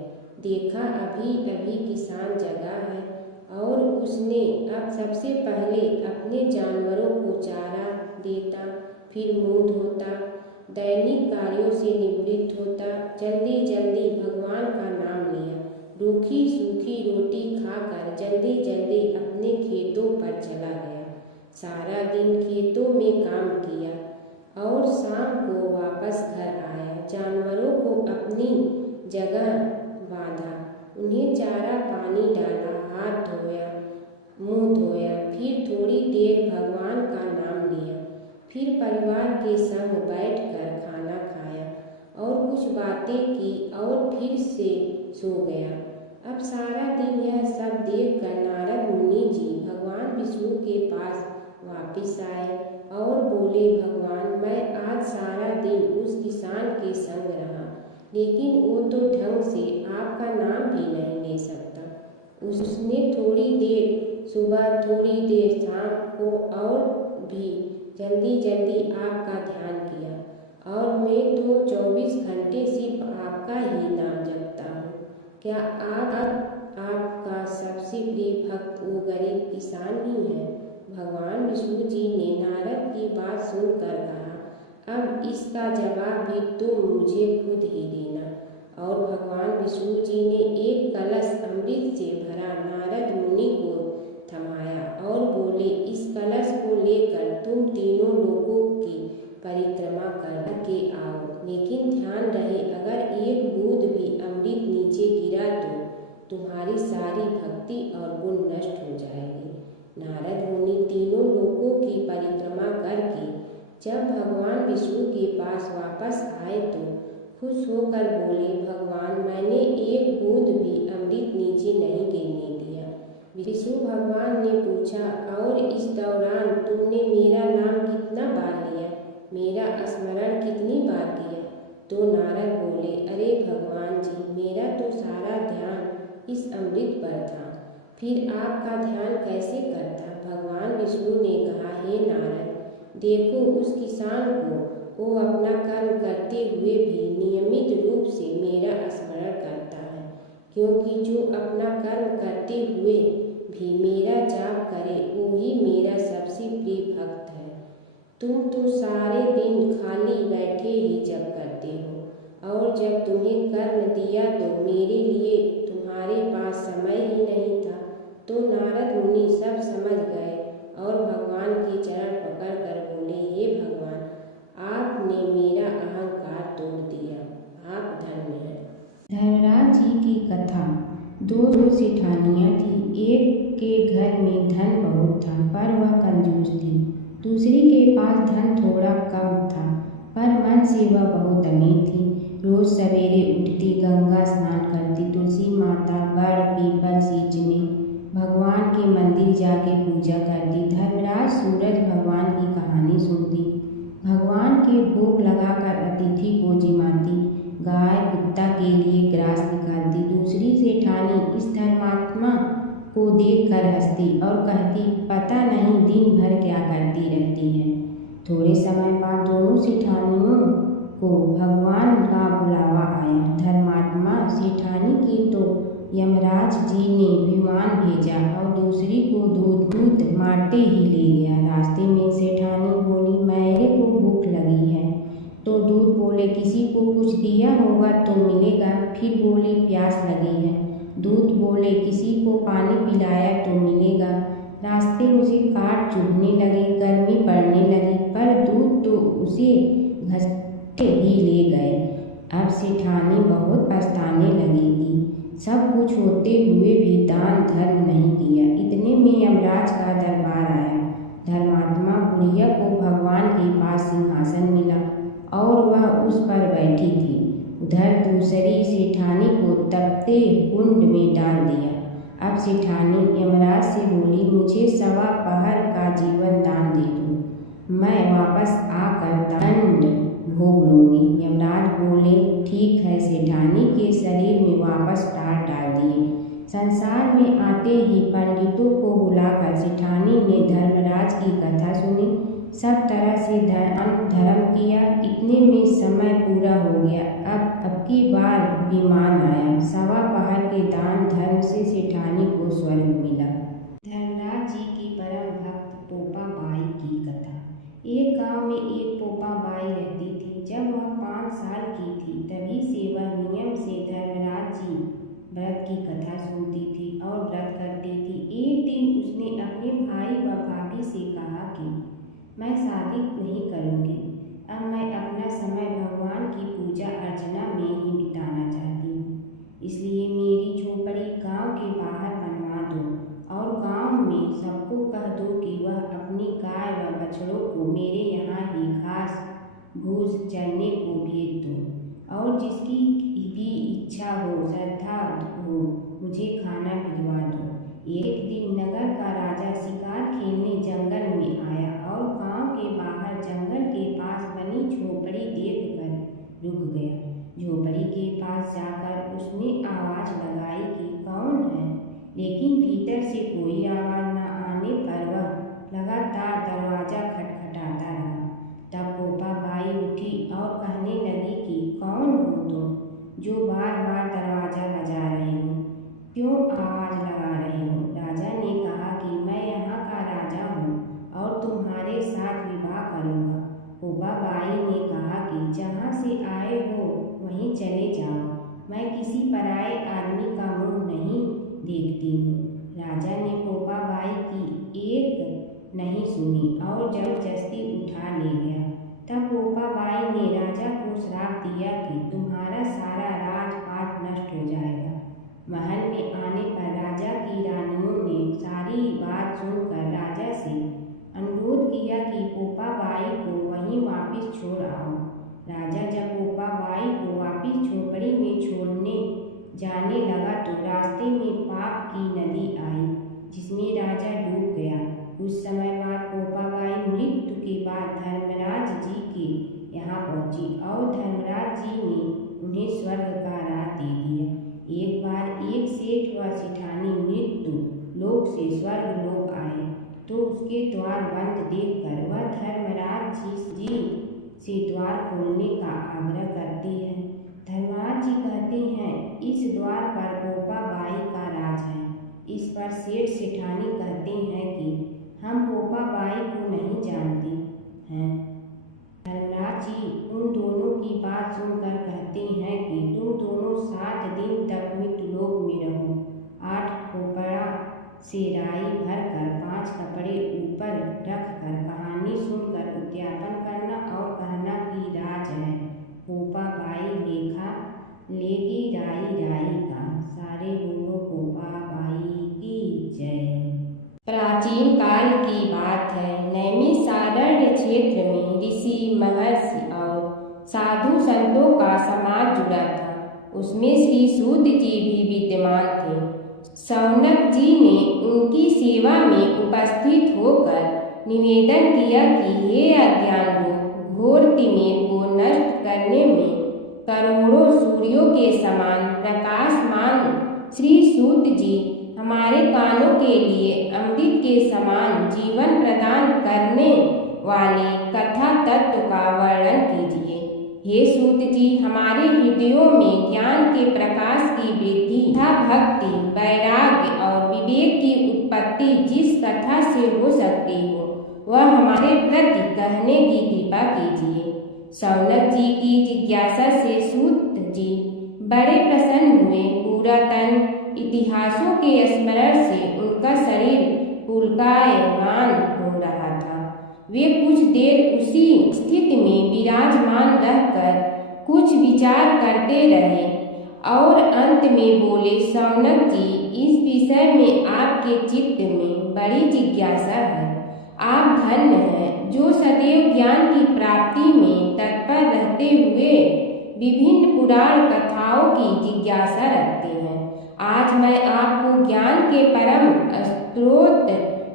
देखा अभी अभी किसान जगा है और उसने अब सबसे पहले अपने जानवरों को चारा देता, फिर मुँह धोता, दैनिक कार्यों से निवृत्त होता, जल्दी जल्दी भगवान का नाम लिया, रूखी सूखी रोटी खाकर जल्दी जल्दी अपने खेतों पर चला गया। सारा दिन खेतों में काम किया और शाम को वापस घर आया। जानवरों को अपनी जगह बांधा, उन्हें चारा पानी डाला, हाथ धोया, मुँह धोया, फिर थोड़ी देर भगवान का नाम लिया, फिर परिवार के संग बैठकर खाना खाया और कुछ बातें की और फिर से सो गया। अब सारा दिन यह सब देखकर नारद मुनि जी भगवान विष्णु के पास वापिस आए और बोले, भगवान, मैं आज सारा दिन उस किसान के संग रहा, लेकिन वो तो ढंग से आपका नाम भी नहीं ले सकता। उसने थोड़ी देर सुबह, थोड़ी देर शाम को और भी जल्दी जल्दी आपका ध्यान किया और मैं तो 24 घंटे सिर्फ आपका ही नाम जपता हूँ। क्या आपका सबसे प्रिय भक्त वो गरीब किसान ही है? भगवान विष्णु जी ने नारद की बात सुनकर कहा, अब इसका जवाब भी तुम मुझे खुद ही देना। और भगवान विष्णु जी ने एक कलश अमृत से भरा नारद मुनि को थमाया और बोले, इस कलश को लेकर तुम तीनों लोकों की परिक्रमा करके आओ, लेकिन ध्यान रहे अगर एक बूंद भी अमृत नीचे गिरा तो तुम्हारी सारी भक्ति और गुण नष्ट हो जाएगी। नारद मुनि तीनों लोकों की परिक्रमा करके जब भगवान विष्णु के पास वापस आए तो खुश होकर बोले, भगवान मैंने एक बूंद भी अमृत नीचे नहीं गिरने दिया। विष्णु भगवान ने पूछा, और इस दौरान तुमने मेरा नाम कितना बार लिया, मेरा स्मरण कितनी बार किया? तो नारद बोले, अरे भगवान जी, मेरा तो सारा ध्यान इस अमृत पर था, फिर आपका ध्यान कैसे करता? भगवान विष्णु ने कहा, हे नारद, देखो उस किसान को, वो अपना कर्म करते हुए भी नियमित रूप से मेरा स्मरण करता है, क्योंकि जो अपना कर्म करते हुए भी मेरा जाप करे वो ही मेरा सबसे प्रिय भक्त है। तुम तो सारे दिन खाली बैठे ही जप करते हो, और जब तुम्हें कर्म दिया तो मेरे लिए तुम्हारे पास समय ही नहीं था। तो नारद मुनि सब समझ गए और भगवान के चरण पकड़ कर बोले, हे भगवान, आपने मेरा अहंकार तोड़ दिया, आप धन्य हैं। धर्मराज जी की कथा। दो सेठानियाँ थी। एक के घर में धन बहुत था पर वह कंजूस थी। दूसरी के पास धन थोड़ा कम था पर मन से वह बहुत अमीर थी। रोज सवेरे उठती, गंगा स्नान करती, तुलसी माता, बड़ पीपल सींचने, भगवान के मंदिर जाके पूजा करती। धर्मराज सूरज भगवान की कहानी सुनती, भगवान के भोग लगाकर अतिथि को जिमाती, गाय कुत्ता के लिए ग्रास निकालती। दूसरी सेठानी इस धर्मात्मा को देखकर हंसती और कहती, पता नहीं दिन भर क्या करती रहती है। थोड़े समय बाद दोनों सेठानियों को भगवान का बुलावा आया। धर्मात्मा सेठानी की तो यमराज जी ने विमान भेजा और दूसरी को दूध मारते ही ले गया। रास्ते में सेठानी बोली, मेरे को भूख लगी है। तो दूध बोले, किसी को कुछ दिया होगा तो मिलेगा। फिर बोली, प्यास लगी है। दूध बोले, किसी को पानी पिलाया तो मिलेगा। रास्ते उसे काट चुभने लगे, गर्मी पड़ने लगी, पर दूध तो उसे घसीटे ही ले गए। अब सेठानी बहुत पछताने लगेगी, सब कुछ होते हुए भी दान धर्म नहीं किया। इतने में यमराज का दरबार आया। धर्मात्मा बुढ़िया को भगवान के पास सिंहासन मिला और वह उस पर बैठी थी। उधर दूसरी सेठानी को तपते कुंड में डाल दिया। अब सेठानी यमराज से बोली, मुझे 1.25 पहर का जीवन दान दे दो, मैं वापस आकर दंड भोग लूँगी। यमराज बोले, ठीक है। सेठानी के शरीर में वापस प्राण डाल दिए। संसार में आते ही पंडितों को बुलाकर सेठानी ने धर्मराज की कथा सुनी, सब तरह से धर्म किया। इतने में समय पूरा हो गया। अब की बार विमान आया। 1.25 पहर के दान धर्म से सेठानी को स्वर्ग मिला। धर्मराज जी की परम भक्त पोपा बाई की कथा। एक गांव में एक पोपा बाई रहती थी। जब वह 5 साल की थी तभी से वह नियम से धर्मराज जी व्रत की कथा सुनती थी और व्रत करती थी। एक दिन उसने अपने भाई व भाभी से कहा कि मैं शादी नहीं करूँगी, अब मैं अपना समय भगवान की पूजा अर्चना में ही बिताना चाहती हूँ। इसलिए मेरी झोपड़ी गांव के बाहर बनवा दो और गांव में सबको कह दो कि वह अपनी गाय व बछड़ों को मेरे यहाँ ही घास भूस चरने को भेज दो, और जिसकी भी इच्छा हो, श्रद्धा हो, मुझे खाना भिजवा दो। एक दिन नगर का राजा शिकार खेलने जंगल में आया और गांव के बाहर जंगल के पास बनी झोपड़ी देखकर रुक गया। झोपड़ी के पास जाकर उसने आवाज़ लगाई कि कौन है, लेकिन भीतर से कोई आवाज़ न आने पर वह लगातार दरवाज़ा खटखटाता रहा। तब पोपा बाई उठी और कहने लगी कि कौन हो तुम, जो बार बार दरवाज़ा बजा रहे हो, क्यों आवाज़ लगा रहे हो? राजा ने कहा कि मैं यहाँ का राजा हूँ और तुम्हारे साथ विवाह करूँगा। पोपा बाई ने कहा कि जहाँ से आए हो वहीं चले जाओ, मैं किसी पराये आदमी का मुँह नहीं देखती हूँ। राजा ने पोपा बाई की एक नहीं सुनी और जबरदस्ती उठा ले गया। तब पोपा बाई ने राजा को श्राप दिया कि तुम्हारा सारा राजपाट नष्ट हो जाएगा। महल में आने पर राजा की रानियों ने सारी बात सुनकर राजा से अनुरोध किया कि पोपा बाई को वहीं वापस छोड़ आओ। राजा जब पोपा बाई को पहुंची और धर्मराज जी ने उन्हें स्वर्ग का राज दे दिया। एक बार एक सेठ व सेठानी मृत्यु लोक से स्वर्ग लोक आए तो उसके द्वार बंद देखकर वह धर्मराज जी से द्वार खोलने का आग्रह करते हैं। धर्मराज जी कहते हैं, इस द्वार पर पोपा बाई का राज है। इस पर सेठ सेठानी कहते हैं कि हम पोपा बाई को नहीं जानते हैं। धर्मराज जी उन दोनों की बात सुनकर कहते हैं कि तुम दोनों 7 दिन तक मृत्युलोक में रहो। 8 खोपड़ा से राई भरकर 5 कपड़े ऊपर रखकर कहानी सुनकर उद्यापन करना और कहना कि राज है पोपा बाई लेखा लेगी राई राई का। सारे बोलो पोपा बाई की जय। प्राचीन काल की बात है। नैमिषारण्य क्षेत्र में ऋषि महर्षि और साधु संतों का समाज जुड़ा था। उसमें श्री सूत जी भी विद्यमान थे। शौनक जी ने उनकी सेवा में उपस्थित होकर निवेदन किया कि हे अज्ञान लोग, घोर तिमिर को नष्ट करने में करोड़ों सूर्यों के समान प्रकाशमान श्री सूत जी हमारे कानों के लिए अमृत के समान जीवन प्रदान करने वाले कथा तत्व का वर्णन कीजिए। हे सूत जी, हमारे हृदयों में ज्ञान के प्रकाश की वृद्धि तथा भक्ति, वैराग्य और विवेक की उत्पत्ति जिस कथा से हो सकती हो वह हमारे प्रति कहने की कृपा कीजिए। शौनक जी की जिज्ञासा से सूत जी बड़े प्रसन्न हुए। पुरातन इतिहासों के स्मरण से उनका शरीर पुलकायमान हो रहा था। वे कुछ देर उसी स्थिति में विराजमान रहकर कुछ विचार करते रहे और अंत में बोले, शौनक जी, इस विषय में आपके चित्त में बड़ी जिज्ञासा है। आप धन्य हैं जो सदैव ज्ञान की प्राप्ति में तत्पर रहते हुए विभिन्न पुराण कथाओं की जिज्ञासा रखते हैं। आज मैं आपको ज्ञान के परम स्रोत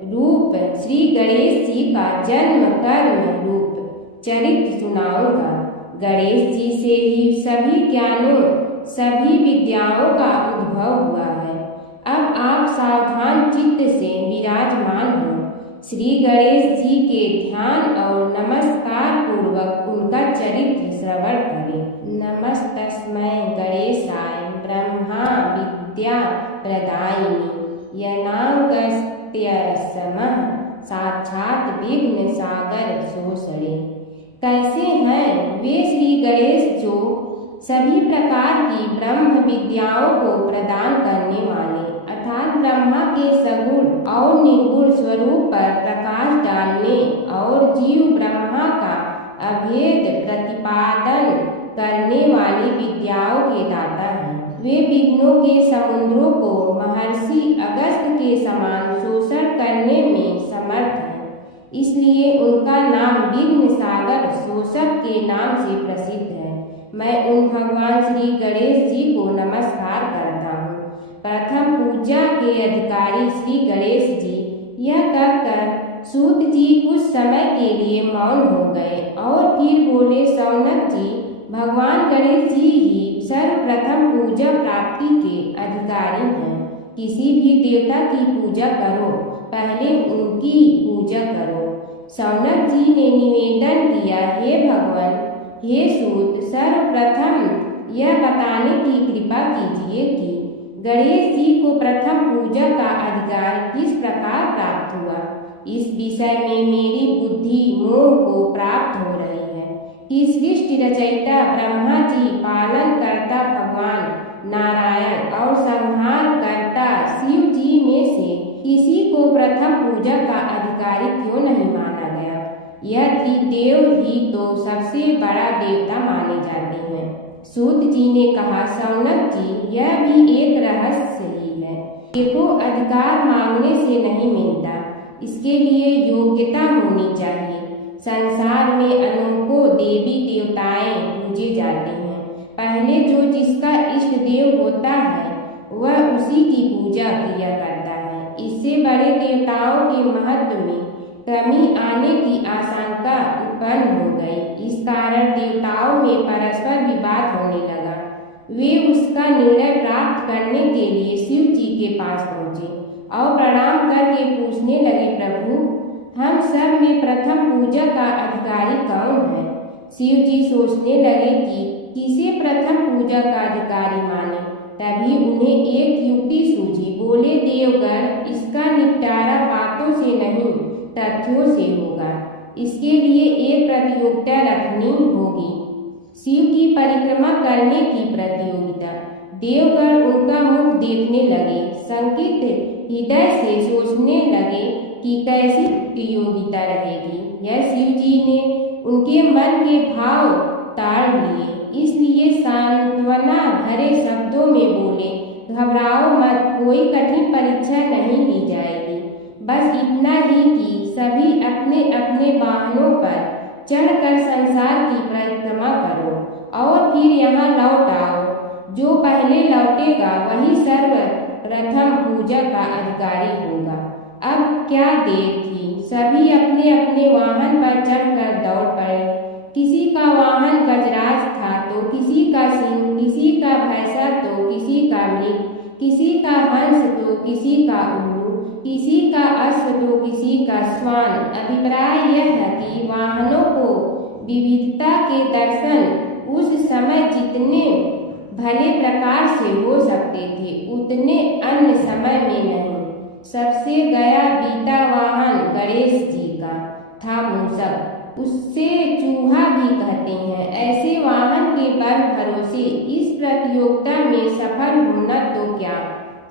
रूप श्री गणेश जी का जन्म कर्म रूप चरित्र सुनाऊंगा। गणेश जी से ही सभी ज्ञानों सभी विद्याओं का उद्भव हुआ है। अब आप सावधान चित्त से विराजमान हो। श्री गणेश जी के ध्यान और नमस्कार पूर्वक उनका चरित्र श्रवण करें। नमस्तस्मै गणेशाय ब्रह्मा विद्या प्रदायिनी यनागस्त्यसमः साक्षात विघ्न सागर शोषणे। कैसे हैं वे श्री गणेश जो सभी प्रकार की ब्रह्म विद्याओं को प्रदान करने वाले अर्थात ब्रह्मा के सगुण और निर्गुण स्वरूप पर प्रकाश डालने और जीव ब्रह्मा का अभेद प्रतिपादन करने वाली विद्याओं के दाता हैं। वे विघ्नों के समुद्रों को महर्षि अगस्त के समान शोषण करने में समर्थ हैं। इसलिए उनका नाम विघ्न सागर शोषक के नाम से प्रसिद्ध है। मैं उन भगवान श्री गणेश जी को नमस्कार करता हूँ। प्रथम पूजा के अधिकारी श्री गणेश जी, यह कहकर सूत जी कुछ समय के लिए मौन हो गए और फिर बोले, शौनक जी, भगवान गणेश जी ही सर्वप्रथम पूजा प्राप्ति के अधिकारी हैं। किसी भी देवता की पूजा करो, पहले उनकी पूजा करो। शौनक जी ने निवेदन किया, हे भगवान, हे सूत, सर्वप्रथम यह बताने की कृपा कीजिए कि गणेश जी को प्रथम पूजा का अधिकार किस प्रकार प्राप्त हुआ। इस विषय में मेरी बुद्धि मोह को प्राप्त हो रही है कि सृष्टि रचयिता ब्रह्मा जी, पालन करता भगवान नारायण और संहार करता शिव जी में से किसी को प्रथम पूजा का अधिकारी क्यों नहीं माना गया। यह त्रिदेव ही तो सबसे बड़ा देवता माने जाते हैं। सूत जी ने कहा, शौनक जी, यह भी एक रहस्य ही है। देखो, अधिकार मांगने से नहीं मिलता, इसके लिए योग्यता होनी चाहिए। संसार में अनेकों देवी देवताएं पूजे जाते हैं। पहले जो जिसका इष्ट देव होता है वह उसी की पूजा किया करता है। इससे बड़े देवताओं के महत्व में कमी आने की आशंका उत्पन्न हो गई। इस कारण देवताओं में परस्पर विवाद होने लगा। वे उसका निर्णय प्राप्त करने के लिए शिव जी के पास पहुँचे और प्रणाम करके पूछने लगे, प्रभु, हम सब में प्रथम पूजा का अधिकारी कौन है? शिव जी सोचने लगे कि किसे प्रथम पूजा का अधिकारी माने। तभी उन्हें एक युक्ति सूझी। बोले, देवगण, इसका निपटारा बातों से नहीं तथ्यों से होगा। इसके लिए एक प्रतियोगिता रखनी होगी, शिव की परिक्रमा करने की प्रतियोगिता। देवगण उनका मुख देखने लगे, शंकित हृदय से सोचने लगे कि कैसी प्रतियोगिता रहेगी। यह शिव जी ने उनके मन के भाव ताड़ लिए, इसलिए सांत्वना भरे शब्दों में बोले, घबराओ मत, कोई कठिन परीक्षा नहीं ली जाएगी। बस इतना ही कि सभी अपने अपने वाहनों पर चढ़कर संसार की परिक्रमा करो और फिर यहाँ लौट आओ। जो पहले लौटेगा वही सर्वप्रथम पूजा का अधिकारी होगा। अब क्या देर थी, सभी अपने अपने वाहन पर चढ़कर दौड़ पड़े। किसी का वाहन गजराज था तो किसी का सिंह, किसी का भैंसा तो किसी का मृग, किसी का हंस तो किसी का उल्लू, किसी का अश्व तो किसी का श्वान। अभिप्राय यह है कि वाहनों को विविधता के दर्शन उस समय जितने भले प्रकार से हो सकते थे उतने अन्य समय में नहीं। सबसे गया बीता वाहन गणेश जी का था मूषक, उससे चूहा भी कहते हैं। ऐसे वाहन के बल भरोसे इस प्रतियोगिता में सफल होना तो क्या,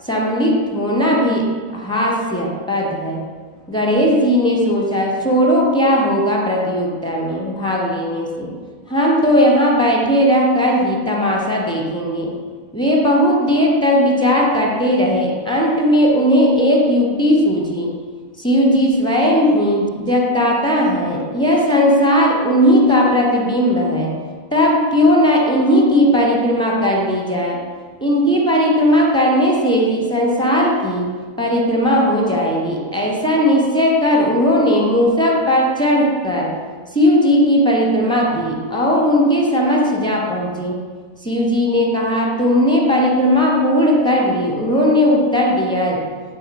सम्मिलित होना भी हास्यास्पद है। गणेश जी ने सोचा, छोड़ो, क्या होगा प्रतियोगिता में भाग लेने से, हम तो यहाँ बैठे रहकर ही तमाशा देखेंगे। वे बहुत देर तक विचार करते रहे। अंत में उन्हें एक युक्ति सूझी। शिव जी स्वयं ही जगदाता हैं, यह संसार उन्हीं का प्रतिबिंब है, तब क्यों न इन्हीं की परिक्रमा कर ली जाए। इनकी परिक्रमा करने से ही संसार की परिक्रमा हो जाएगी। ऐसा निश्चय कर उन्होंने मूषक पर चढ़कर शिव जी की परिक्रमा की और उनके समक्ष जा पहुँचे। शिव जी ने कहा, तुमने परिक्रमा पूर्ण कर ली? उन्होंने उत्तर दिया,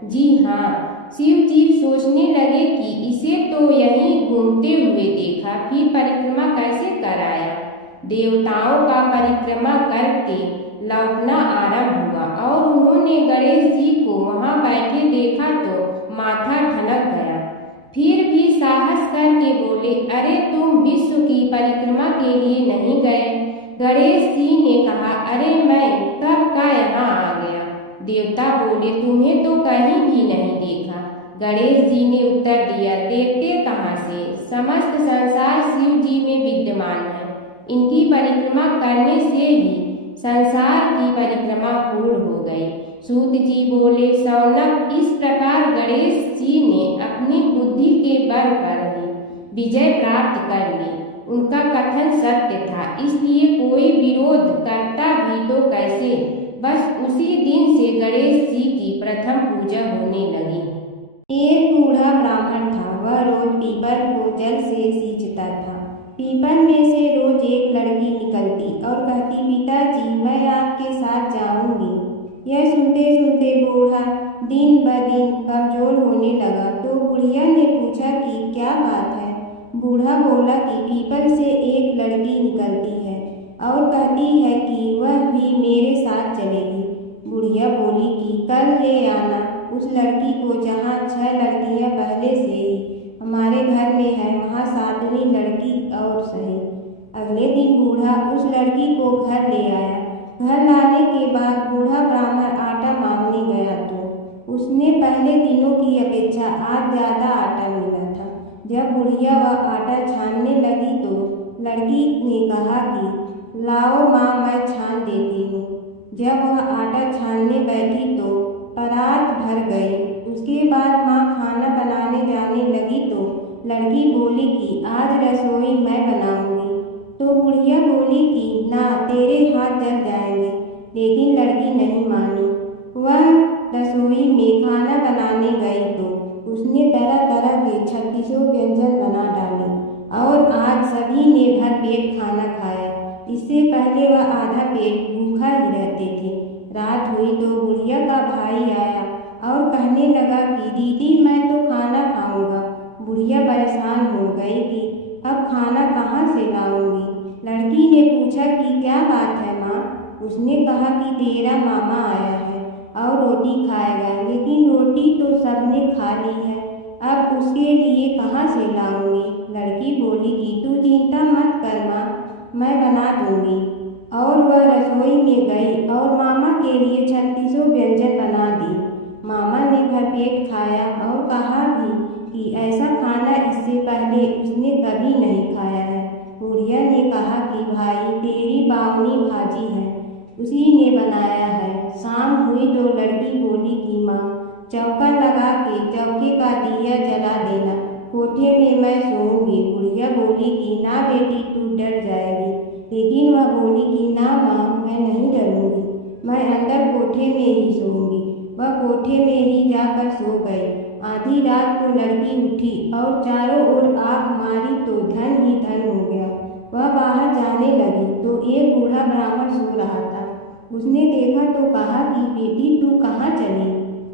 जी हाँ। शिव जी सोचने लगे कि इसे तो यहीं घूमते हुए देखा, फिर परिक्रमा कैसे कराया। देवताओं का परिक्रमा करके लौटना आरंभ हुआ और उन्होंने गणेश जी को वहां बैठे देखा तो माथा ठनक गया। फिर भी साहस करके बोले, अरे तुम विश्व की परिक्रमा के लिए नहीं गए? गणेश जी ने कहा, अरे मैं कब का यहाँ आ गया। देवता बोले, तुम्हें तो कहीं भी नहीं देखा। गणेश जी ने उत्तर दिया, देखते कहाँ से, समस्त संसार शिव जी में विद्यमान है। इनकी परिक्रमा करने से ही संसार की परिक्रमा पूर्ण हो गई। सूत जी बोले, सौनक, इस प्रकार गणेश जी ने अपनी बुद्धि के बल पर ही विजय प्राप्त कर ली। उनका कथन सत्य था, इसलिए कोई विरोध करता भी तो कैसे। बस उसी दिन से गणेश जी की प्रथम पूजा होने लगी। एक बूढ़ा ब्राह्मण था, वह रोज पीपल को जल से सींचता था। पीपल में से रोज एक लड़की निकलती और कहती, पिताजी, मैं आपके साथ जाऊंगी। यह सुनते सुनते बूढ़ा दिन ब दिन कमजोर होने लगा। तो बुढ़िया ने पूछा कि क्या बात है। बूढ़ा बोला कि पीपल से एक लड़की निकलती है और कहती है कि वह भी मेरे साथ चलेगी। बुढ़िया बोली कि कल ले आना उस लड़की को, जहाँ 6 लड़कियाँ पहले से ही हमारे घर में है, वहाँ 7वीं लड़की और सही। अगले दिन बूढ़ा उस लड़की को घर ले आया। घर लाने के बाद बूढ़ा ब्राह्मण आटा मांगने गया तो उसने पहले दिनों की अपेक्षा आज ज़्यादा आटा मिला था। जब बुढ़िया वह आटा छानने लगी तो लड़की ने कहा कि लाओ माँ, मैं छान देती हूँ। जब वह आटा छानने बैठी तो परात भर गई। उसके बाद माँ खाना बनाने जाने लगी तो लड़की बोली कि आज रसोई मैं बनाऊंगी। तो बुढ़िया बोली कि ना, तेरे हाथ जल जाएंगे। लेकिन लड़की नहीं मानी। वह रसोई में खाना बनाने गई तो उसने तरह तरह के 36 व्यंजन बना डाले और आज सभी ने भर पेट खाना खाया। इससे पहले वह आधा पेट भूखा ही रहते थे। रात हुई तो बुढ़िया का भाई आया और कहने लगा कि दीदी मैं तो खाना खाऊंगा। बुढ़िया परेशान हो गई कि अब खाना कहाँ से लाऊंगी। लड़की ने पूछा कि क्या बात है माँ। उसने कहा कि तेरा मामा आया है और रोटी खाएगा, लेकिन रोटी तो सबने खा ली है, अब उसके लिए कहाँ से लाऊंगी। लड़की बोली कि तू चिंता मत कर माँ, मैं बना दूंगी। और वह रसोई में गई और मामा के लिए 36 व्यंजन बना दी। मामा ने भरपेट खाया और कहा भी कि ऐसा खाना इससे पहले उसने कभी नहीं खाया है। बुढ़िया ने कहा कि भाई तेरी बावनी भाजी है, उसी ने बनाया है। शाम हुई तो लड़की बोली कि माँ चौका लगा के चौके का दिया जला देना, कोठे में मैं सोऊंगी। बुढ़िया बोली कि ना बेटी तू डर जाएगी, लेकिन वह बोली कि ना माँ मैं नहीं डरूंगी, मैं अंदर कोठे में ही सोऊंगी। वह कोठे में ही जाकर सो गई। आधी रात को लड़की उठी और चारों ओर आँख मारी तो धन ही धन हो गया। वह बाहर जाने लगी तो एक बूढ़ा ब्राह्मण सो रहा था। उसने देखा तो कहा कि बेटी तू कहाँ चली।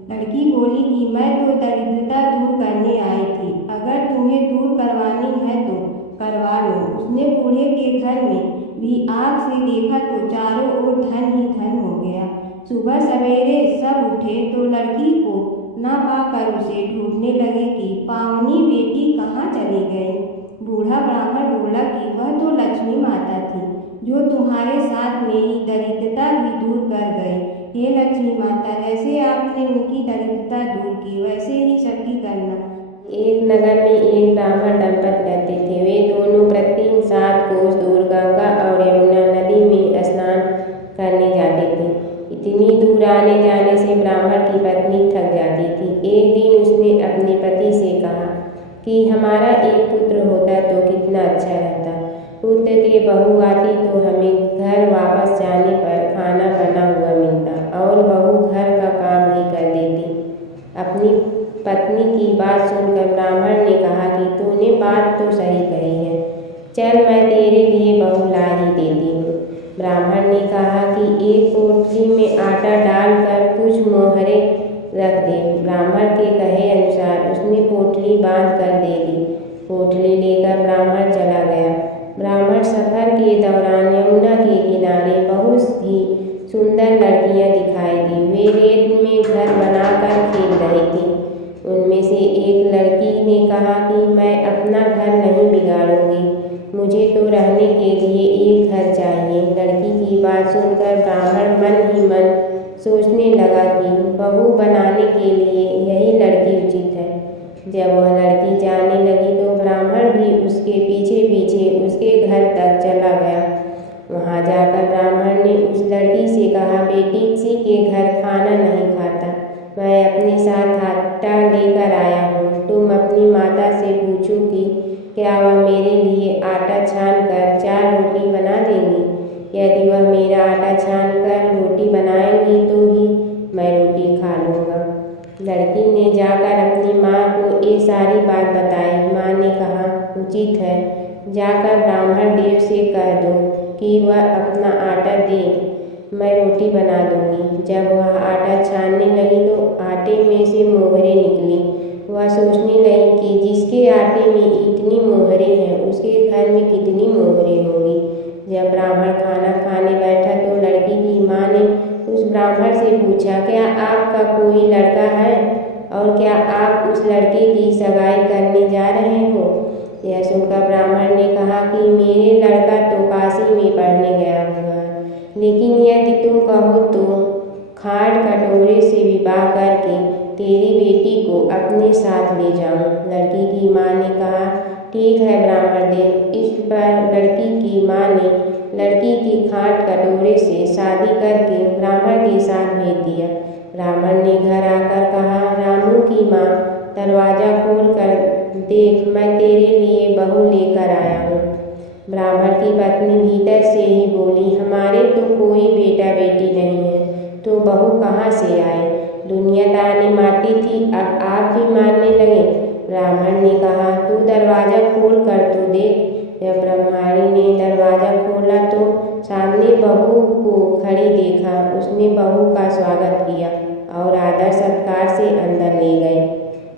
लड़की बोली कि मैं तो दरिद्रता दूर करने आई थी, अगर तुम्हें दूर करवानी है तो करवा लो। उसने बूढ़े के घर में भी आँख से देखा तो चारों ओर धन ही धन हो गया। सुबह सवेरे सब उठे तो लड़की को ना पाकर उसे ढूंढने लगे कि पावनी बेटी कहाँ चली गई। बूढ़ा ब्राह्मण बोला कि वह तो लक्ष्मी माता थी, जो तुम्हारे साथ मेरी दरिद्रता भी दूर कर गई। हे लक्ष्मी माता, जैसे आपने उनकी दरिद्रता दूर की वैसे ही सबकी करना। एक नगर में एक ब्राह्मण दंपत रहते थे। वे दोनों प्रतिदिन 7 कोस दूर गंगा और यमुना नदी में स्नान करने जाते थे। इतनी दूर आने जाने से ब्राह्मण की पत्नी थक जाती थी। एक दिन उसने अपने पति से कहा कि हमारा एक पुत्र होता तो कितना अच्छा रहता। पुत्र की बहू आती तो हमें घर वापस जाने पर खाना बना हुआ मिलता और बहू घर का काम भी कर देती। अपनी पत्नी की बात सुनकर ब्राह्मण ने कहा कि तूने बात तो सही कही है, चल मैं तेरे लिए बहू ला ही देती हूँ। ब्राह्मण ने कहा कि एक पोटली में आटा डालकर कुछ मोहरे रख दे। ब्राह्मण के कहे अनुसार उसने पोटली बांध कर दे दी। पोटली लेकर ब्राह्मण चला गया। ब्राह्मण सफर के दौरान यमुना के किनारे बहुत ही सुंदर लड़कियां दिखाई दी। वे रेत में घर बनाकर खेल रही थी। उनमें से एक लड़की ने कहा कि मैं अपना घर नहीं बिगाड़ूंगी, मुझे तो रहने के लिए एक घर चाहिए। लड़की की बात सुनकर ब्राह्मण मन ही मन सोचने लगा कि बहू बनाने के लिए यही लड़की उचित है। जब वह लड़की जाने लगी तो ब्राह्मण भी उसके पीछे पीछे उसके घर तक चला गया। वहाँ जाकर ब्राह्मण ने उस लड़की से कहा, बेटी किसी के घर खाना नहीं खाता, मैं अपने साथ आटा लेकर आया हूँ। तुम अपनी माता से पूछो कि क्या वह मेरे लिए आटा छान कर 4 रोटी बना देंगी। यदि वह मेरा आटा छान कर रोटी बनाएंगी तो ही मैं रोटी खा लूँगा। लड़की ने जाकर अपनी माँ को ये सारी बात बताई। माँ ने कहा, उचित है, जाकर ब्राह्मण देव से कह दो कि वह अपना आटा दे, मैं रोटी बना दूंगी। जब वह आटा छानने लगी तो आटे में से मोहरे निकली। वह सोचने लगी कि जिसके आटे में इतनी मोहरे हैं उसके घर में कितनी मोहरे होंगी। जब ब्राह्मण खाना खाने बैठा तो लड़की की माँ ने उस ब्राह्मण से पूछा, क्या आपका कोई लड़का है और क्या आप उस लड़के की सगाई करने जा रहे हो। यह सुनकर ब्राह्मण ने कहा कि मेरे लड़का तो काशी में पढ़ने गया हुआ है, लेकिन यदि तुम कहो तो खाड़ कटोरे से विवाह करके तेरी बेटी को अपने साथ ले जाऊं। लड़की की माँ ने कहा, ठीक है ब्राह्मण देव। इस पर लड़की की माँ ने लड़की की खाट कटोरे से शादी करके ब्राह्मण के साथ भेज दिया। ब्राह्मण ने घर आकर कहा, रामू की माँ दरवाज़ा खोल कर देख, मैं तेरे लिए बहू लेकर आया हूँ। ब्राह्मण की पत्नी भीतर से ही बोली, हमारे तो कोई बेटा बेटी नहीं है, तो बहू कहाँ से आए। दुनिया ताने मारती थी, अब आप भी मारने लगे। ब्राह्मण ने कहा, तू दरवाज़ा खोल कर तो देख। जब ब्रह्माणी ने बहू को खड़ी देखा, उसने बहू का स्वागत किया और आदर सत्कार से अंदर ले गए।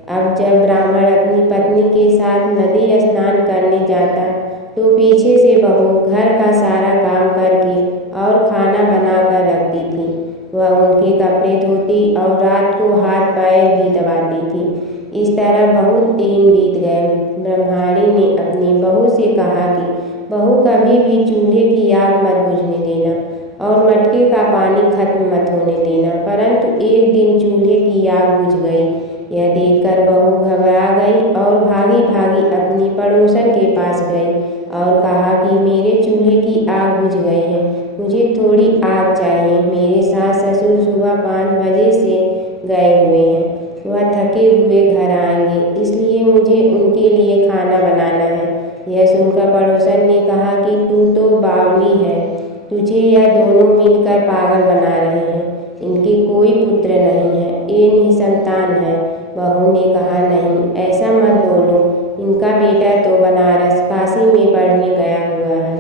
अब जब ब्राह्मण अपनी पत्नी के साथ नदी स्नान करने जाता तो पीछे से बहू घर का सारा काम करके और खाना बनाकर रखती थी। वह उनके कपड़े धोती और रात को हाथ पैर भी दबाती थी। इस तरह बहुत दिन बीत गए। ब्रह्माणी ने अपनी बहू से कहा कि बहू कभी भी चूल्हे की आग मत बुझने देना और मटके का पानी खत्म मत होने देना। परंतु एक दिन चूल्हे की आग बुझ गई। यह देखकर बहू घबरा गई और भागी भागी अपनी पड़ोसन के पास गई और कहा कि मेरे चूल्हे की आग बुझ गई है, मुझे थोड़ी आग चाहिए। मेरे सास ससुर सुबह 5 बजे से गए हुए हैं, वह थके हुए घर आएंगे, इसलिए मुझे उनके लिए खाना बनाना है। यह सुनकर पड़ोसन ने कहा कि तू तो बावली है, तुझे यह दोनों मिलकर पागल बना रहे हैं। इनके कोई पुत्र नहीं है, ये निसंतान है। बहू ने कहा नहीं, ऐसा मत बोलो, इनका बेटा तो बनारस काशी में पढ़ने गया हुआ है।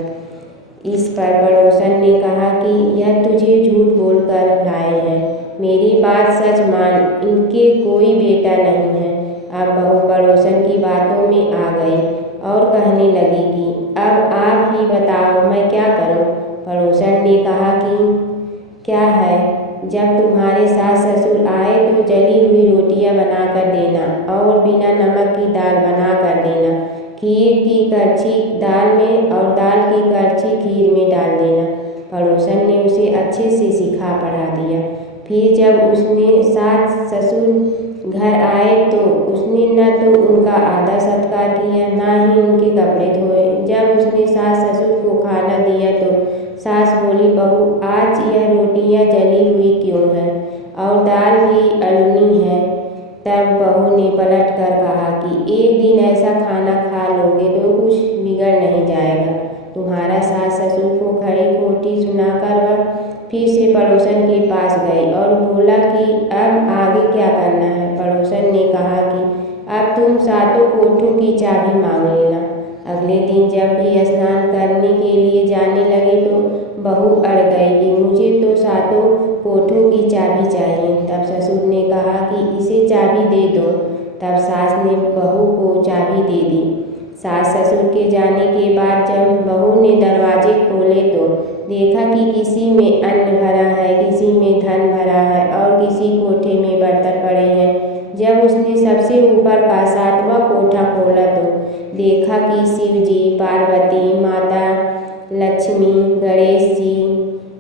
इस पर पड़ोसन ने कहा कि यह तुझे झूठ बोलकर लाए हैं, मेरी बात सच मान, इनके कोई बेटा नहीं है। अब बहू पड़ोसन की बातों में आ गई और कहने लगी कि अब आप ही बताओ मैं क्या करूं। पड़ोसन ने कहा कि क्या है, जब तुम्हारे सास ससुर आए तो जली हुई रोटियां बनाकर देना और बिना नमक की दाल बनाकर देना, खीर की करछी दाल में और दाल की करछी खीर में डाल देना। पड़ोसन ने उसे अच्छे से सिखा पढ़ा दिया। फिर जब उसने सास ससुर घर आए तो उसने न तो उनका आदर सत्कार किया, ना ही उनके कपड़े धोए। जब उसने सास ससुर को खाना दिया तो सास बोली, बहू आज यह रोटियां जली हुई क्यों हैं और दाल भी अड़नी है। तब बहू ने पलट कर कहा कि एक दिन ऐसा खाना खा लोगे तो कुछ बिगड़ नहीं जाएगा। तुम्हारा सास ससुर को खड़ी खोटी सुनाकर वह फिर से पड़ोसन के पास गई और बोला कि अब आगे क्या करना है। पड़ोसन ने कहा कि अब तुम सातों कोठों की चाबी मांग लेना। अगले दिन जब भी स्नान करने के लिए जाने लगे तो बहू अड़ गई कि मुझे तो सातों कोठों की चाबी चाहिए। तब ससुर ने कहा कि इसे चाबी दे दो। तब सास ने बहू को चाबी दे दी। सास ससुर के जाने के बाद जब बहू ने दरवाजे खोले तो देखा कि किसी में अन्न भरा है, किसी में धन भरा है और किसी कोठे में बर्तन पड़े हैं। जब उसने सबसे ऊपर का 7वां कोठा खोला तो देखा कि शिव जी, पार्वती माता, लक्ष्मी, गणेश जी,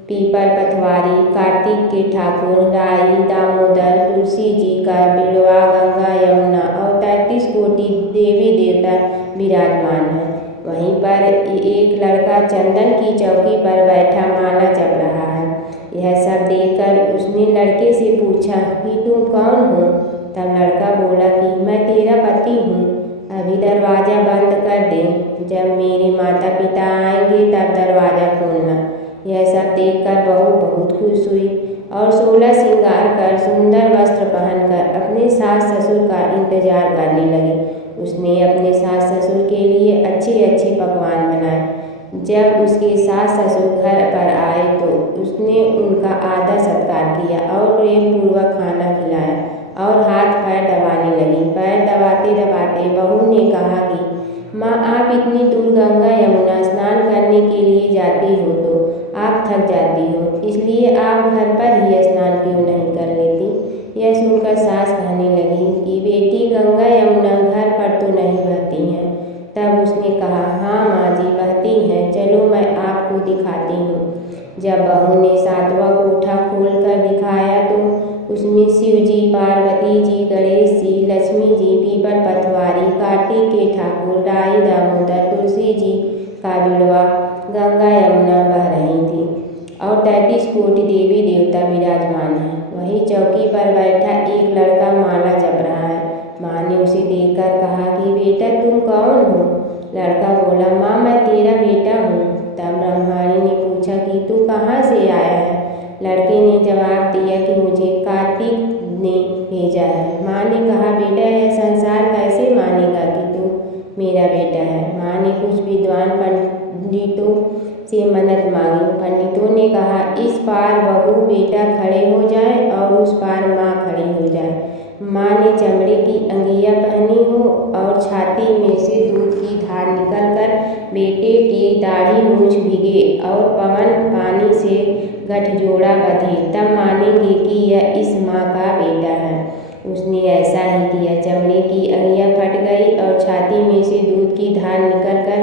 पीपल पथवारी, कार्तिक के ठाकुर, राई, दामोदर, तुलसी जी का बिड़वा, गंगा, यमुना और 33 कोटि देवी देवता विराजमान है। वहीं पर एक लड़का चंदन की चौकी पर बैठा माला जप रहा है। यह सब देखकर उसने लड़के से पूछा कि तुम कौन हो। तब लड़का बोला कि मैं तेरा पति हूँ, अभी दरवाज़ा बंद कर दे, जब मेरे माता पिता आएंगे तब दरवाज़ा खोलना। यह सब देखकर बहू बहुत खुश हुई और 16 श्रृंगार कर सुंदर वस्त्र पहनकर अपने सास ससुर का इंतजार करने लगी। उसने अपने सास ससुर के लिए अच्छे अच्छे पकवान बनाए। जब उसके सास ससुर घर पर आए तो उसने उनका आदर सत्कार किया और प्रेम पूर्वक खाना खिलाया और हाथ पैर दबाने लगी। पैर दबाते दबाते बहू ने कहा कि माँ, आप इतनी दूर गंगा यमुना स्नान करने के लिए जाती हो तो आप थक जाती हो, इसलिए आप घर पर ही स्नान क्यों नहीं कर लेती। यह सुनकर सास कहने लगी कि बेटी, गंगा यमुना घर पर तो नहीं बहती हैं। तब उसने कहा, हाँ माँ जी, बहती हैं, चलो मैं आपको दिखाती हूँ। जब बहू ने 7वां कोठा खोलकर दिखाया तो उसमें शिव जी, पार्वती जी, गणेश जी, लक्ष्मी जी, पीपल पथवारी, कार्तिक के ठाकुर, राई, दामोदर, तुलसी जी का बिड़वा, गंगा यमुना बह रही थी और 33 कोटि देवी देवता विराजमान हैं। वही चौकी पर बैठा एक लड़का माला जप रहा है। माँ ने उसे देखकर कहा कि बेटा, तुम कौन हो। लड़का बोला, माँ, मैं तेरा बेटा हूँ। तब ब्रह्माणी ने पूछा कि तू कहाँ से आया है। लड़के ने जवाब दिया कि मुझे कार्तिक ने भेजा है। माँ ने कहा, बेटा, यह संसार कैसे मानेगा कि तू मेरा बेटा है। माँ ने कुछ विद्वान पंडितों से मन्नत मांगी। पंडितों ने कहा, इस पार बहू बेटा खड़े हो जाए और उस पार माँ खड़ी हो जाए। माँ ने चमड़े की अंगिया पहनी हो और छाती में से दूध की धार निकलकर बेटे की दाढ़ी मूछ भीगे और पवन पानी से गठजोड़ा बंधे, तब मानेंगे कि यह इस माँ का बेटा है। उसने ऐसा ही किया। चमड़े की अंगिया फट गई और छाती में से दूध की धार निकलकर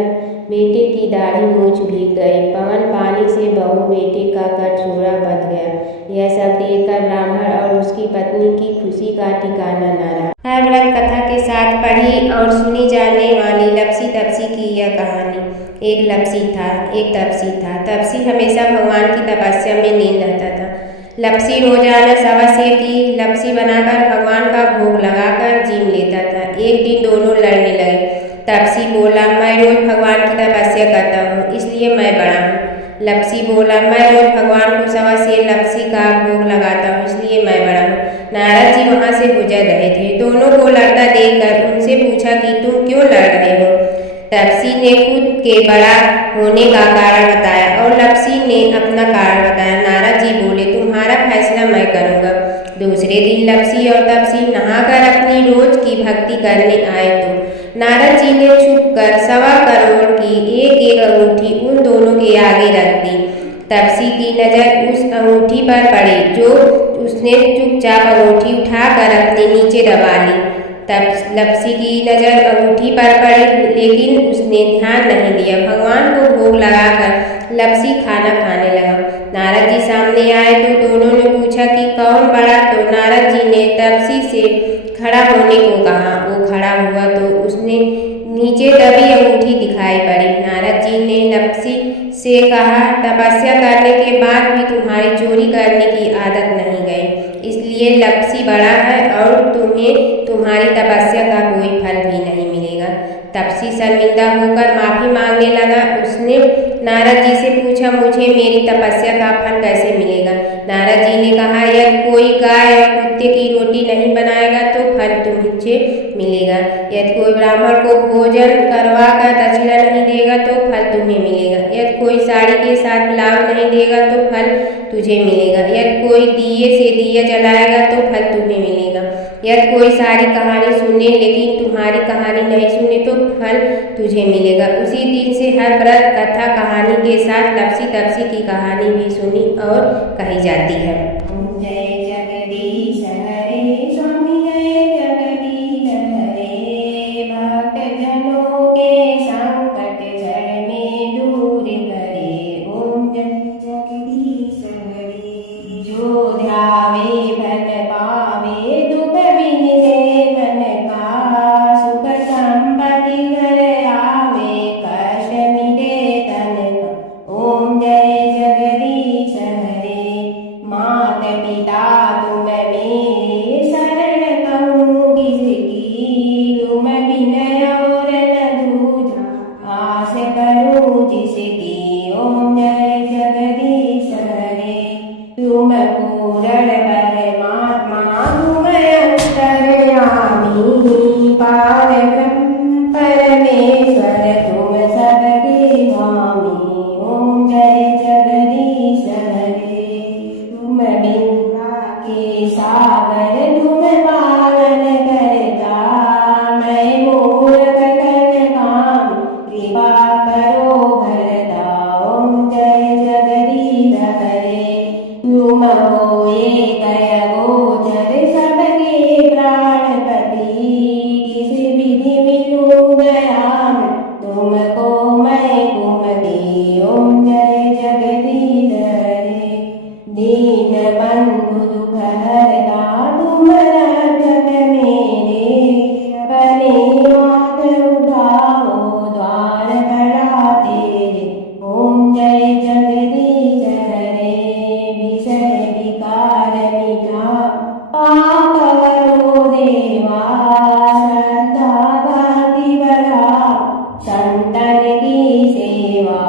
बेटे की दाढ़ी मूछ भीग गई। पवन पानी से बहू बेटे का गठजोड़ा बंध गया। यह सब देखकर ब्राह्मण और उसकी पत्नी की खुशी का ठिकाना न रहा। हर व्रत कथा के साथ पढ़ी और सुनी जाने वाली लपसी तपसी की यह कहानी। एक तपसी था। तपसी हमेशा भगवान की तपस्या में लीन रहता था। लपसी रोजाना सवा सेर की लपसी बनाकर भगवान का भोग लगाकर जीम लेता था। एक दिन दोनों लड़ने लगे। तपसी बोला, मैं रोज भगवान की तपस्या करता हूँ, इसलिए मैं बड़ा हूँ। लपसी बोला, मैं रोज भगवान को सवा सेर लपसी का भोग लगाता हूँ, इसलिए मैं बड़ा हूँ। नारद जी वहाँ से गुजर रहे थे। दोनों को लड़ता देखकर उनसे पूछा कि तुम क्यों लड़ रहे हो। तपसी ने खुद के बड़ा होने का कारण बताया और लपसी ने अपना कारण बताया। नारद जी बोले, तुम्हारा फैसला मैं करूँगा। दूसरे दिन लपसी और तपसी नहाकर अपनी रोज की भक्ति करने आए तो नारद जी ने छुपकर 1.25 करोड़ की एक अंगूठी उन दोनों के आगे रख दी। तपसी की नज़र उस अंगूठी पर पड़ी जो उसने चुपचाप अंगूठी उठाकर अपने नीचे दबा ली। तब लपसी की नज़र अंगूठी पर पड़ी, लेकिन उसने ध्यान नहीं दिया। भगवान को भोग लगाकर लपसी खाना खाने लगा। नारद जी सामने आए तो दोनों ने पूछा कि कौन बड़ा, तो नारद जी ने तपसी से खड़ा होने को कहा। वो खड़ा हुआ तो उसने नीचे दबी अंगूठी दिखाई पड़ी। नारद जी ने लपसी से कहा, तपस्या करने के बाद भी तुम्हारी चोरी करने की आदत नहीं गई, इसलिए लपसी बड़ा है और तुम्हें तुम्हारी तपस्या का कोई फल भी नहीं मिलेगा। तपसी शर्मिंदा होकर माफी मांगने लगा। उसने नारद जी से पूछा, मुझे मेरी तपस्या का फल कैसे मिलेगा। नारद जी ने कहा, यदि कोई गाय और कुत्ते की रोटी नहीं बनाएगा तो फल तुझे मिलेगा। यदि कोई ब्राह्मण को भोजन करवा कर दक्षिणा नहीं देगा तो फल तुम्हें मिलेगा। यदि कोई साड़ी के साथ पुलाव नहीं देगा तो फल तुझे मिलेगा। यदि कोई दिए से दिया जलाएगा तो फल तुम्हें मिलेगा। यदि कोई सारी कहानी सुने लेकिन तुम्हारी कहानी नहीं सुने तो फल तुझे मिलेगा। उसी दिन से हर व्रत कथा कहानी के साथ लपसी तपसी की कहानी भी सुनी और कही जाती है। जय जगदीश हरे स्वामी, जय जगदीश हरे। भक्त जनों के संकट जड़ में दूर करे। ओम जय जगदीश हरे। जो ध्यावे भन पावे, दुख बिनसे मन का। सुख संपत्ति घर आवे, कष्ट मिटे तन का। ओम जय जगदीश हरे। मात पिता तुम मेरे, शरण कहूँ किसकी। तुम बिन और न दूजा, आस करूँ जिसकी। ओम जय जगदीश हरे। तुम पूर्ण परमात्मा, तुम अंतर्यामी। पारब्रह्म परमेश्वर, तुम सबके स्वामी। ओम जय जगदीश हरे। तुम बिंदा के सागर, तुम पावन करता। मैं मूर्ख कर काम, कृपा करो भरता। ओम जय जगदीश हरे। तुम हो एक गोचर, सबके प्राणपति। किस विधि मिलूं दयाल, तुमको मैं कुमति। ओम जय जगदीश हरे। दीन बंधु दुख हरता, तुम रक्षक मेरे। अपने हाथ उठाओ, द्वार खड़ा तेरे। ओम जय जगदीश हरे। विषय विकार मिटा, पाप हरो देवा। श्रद्धा भक्ति बढ़ा, संतन की सेवा।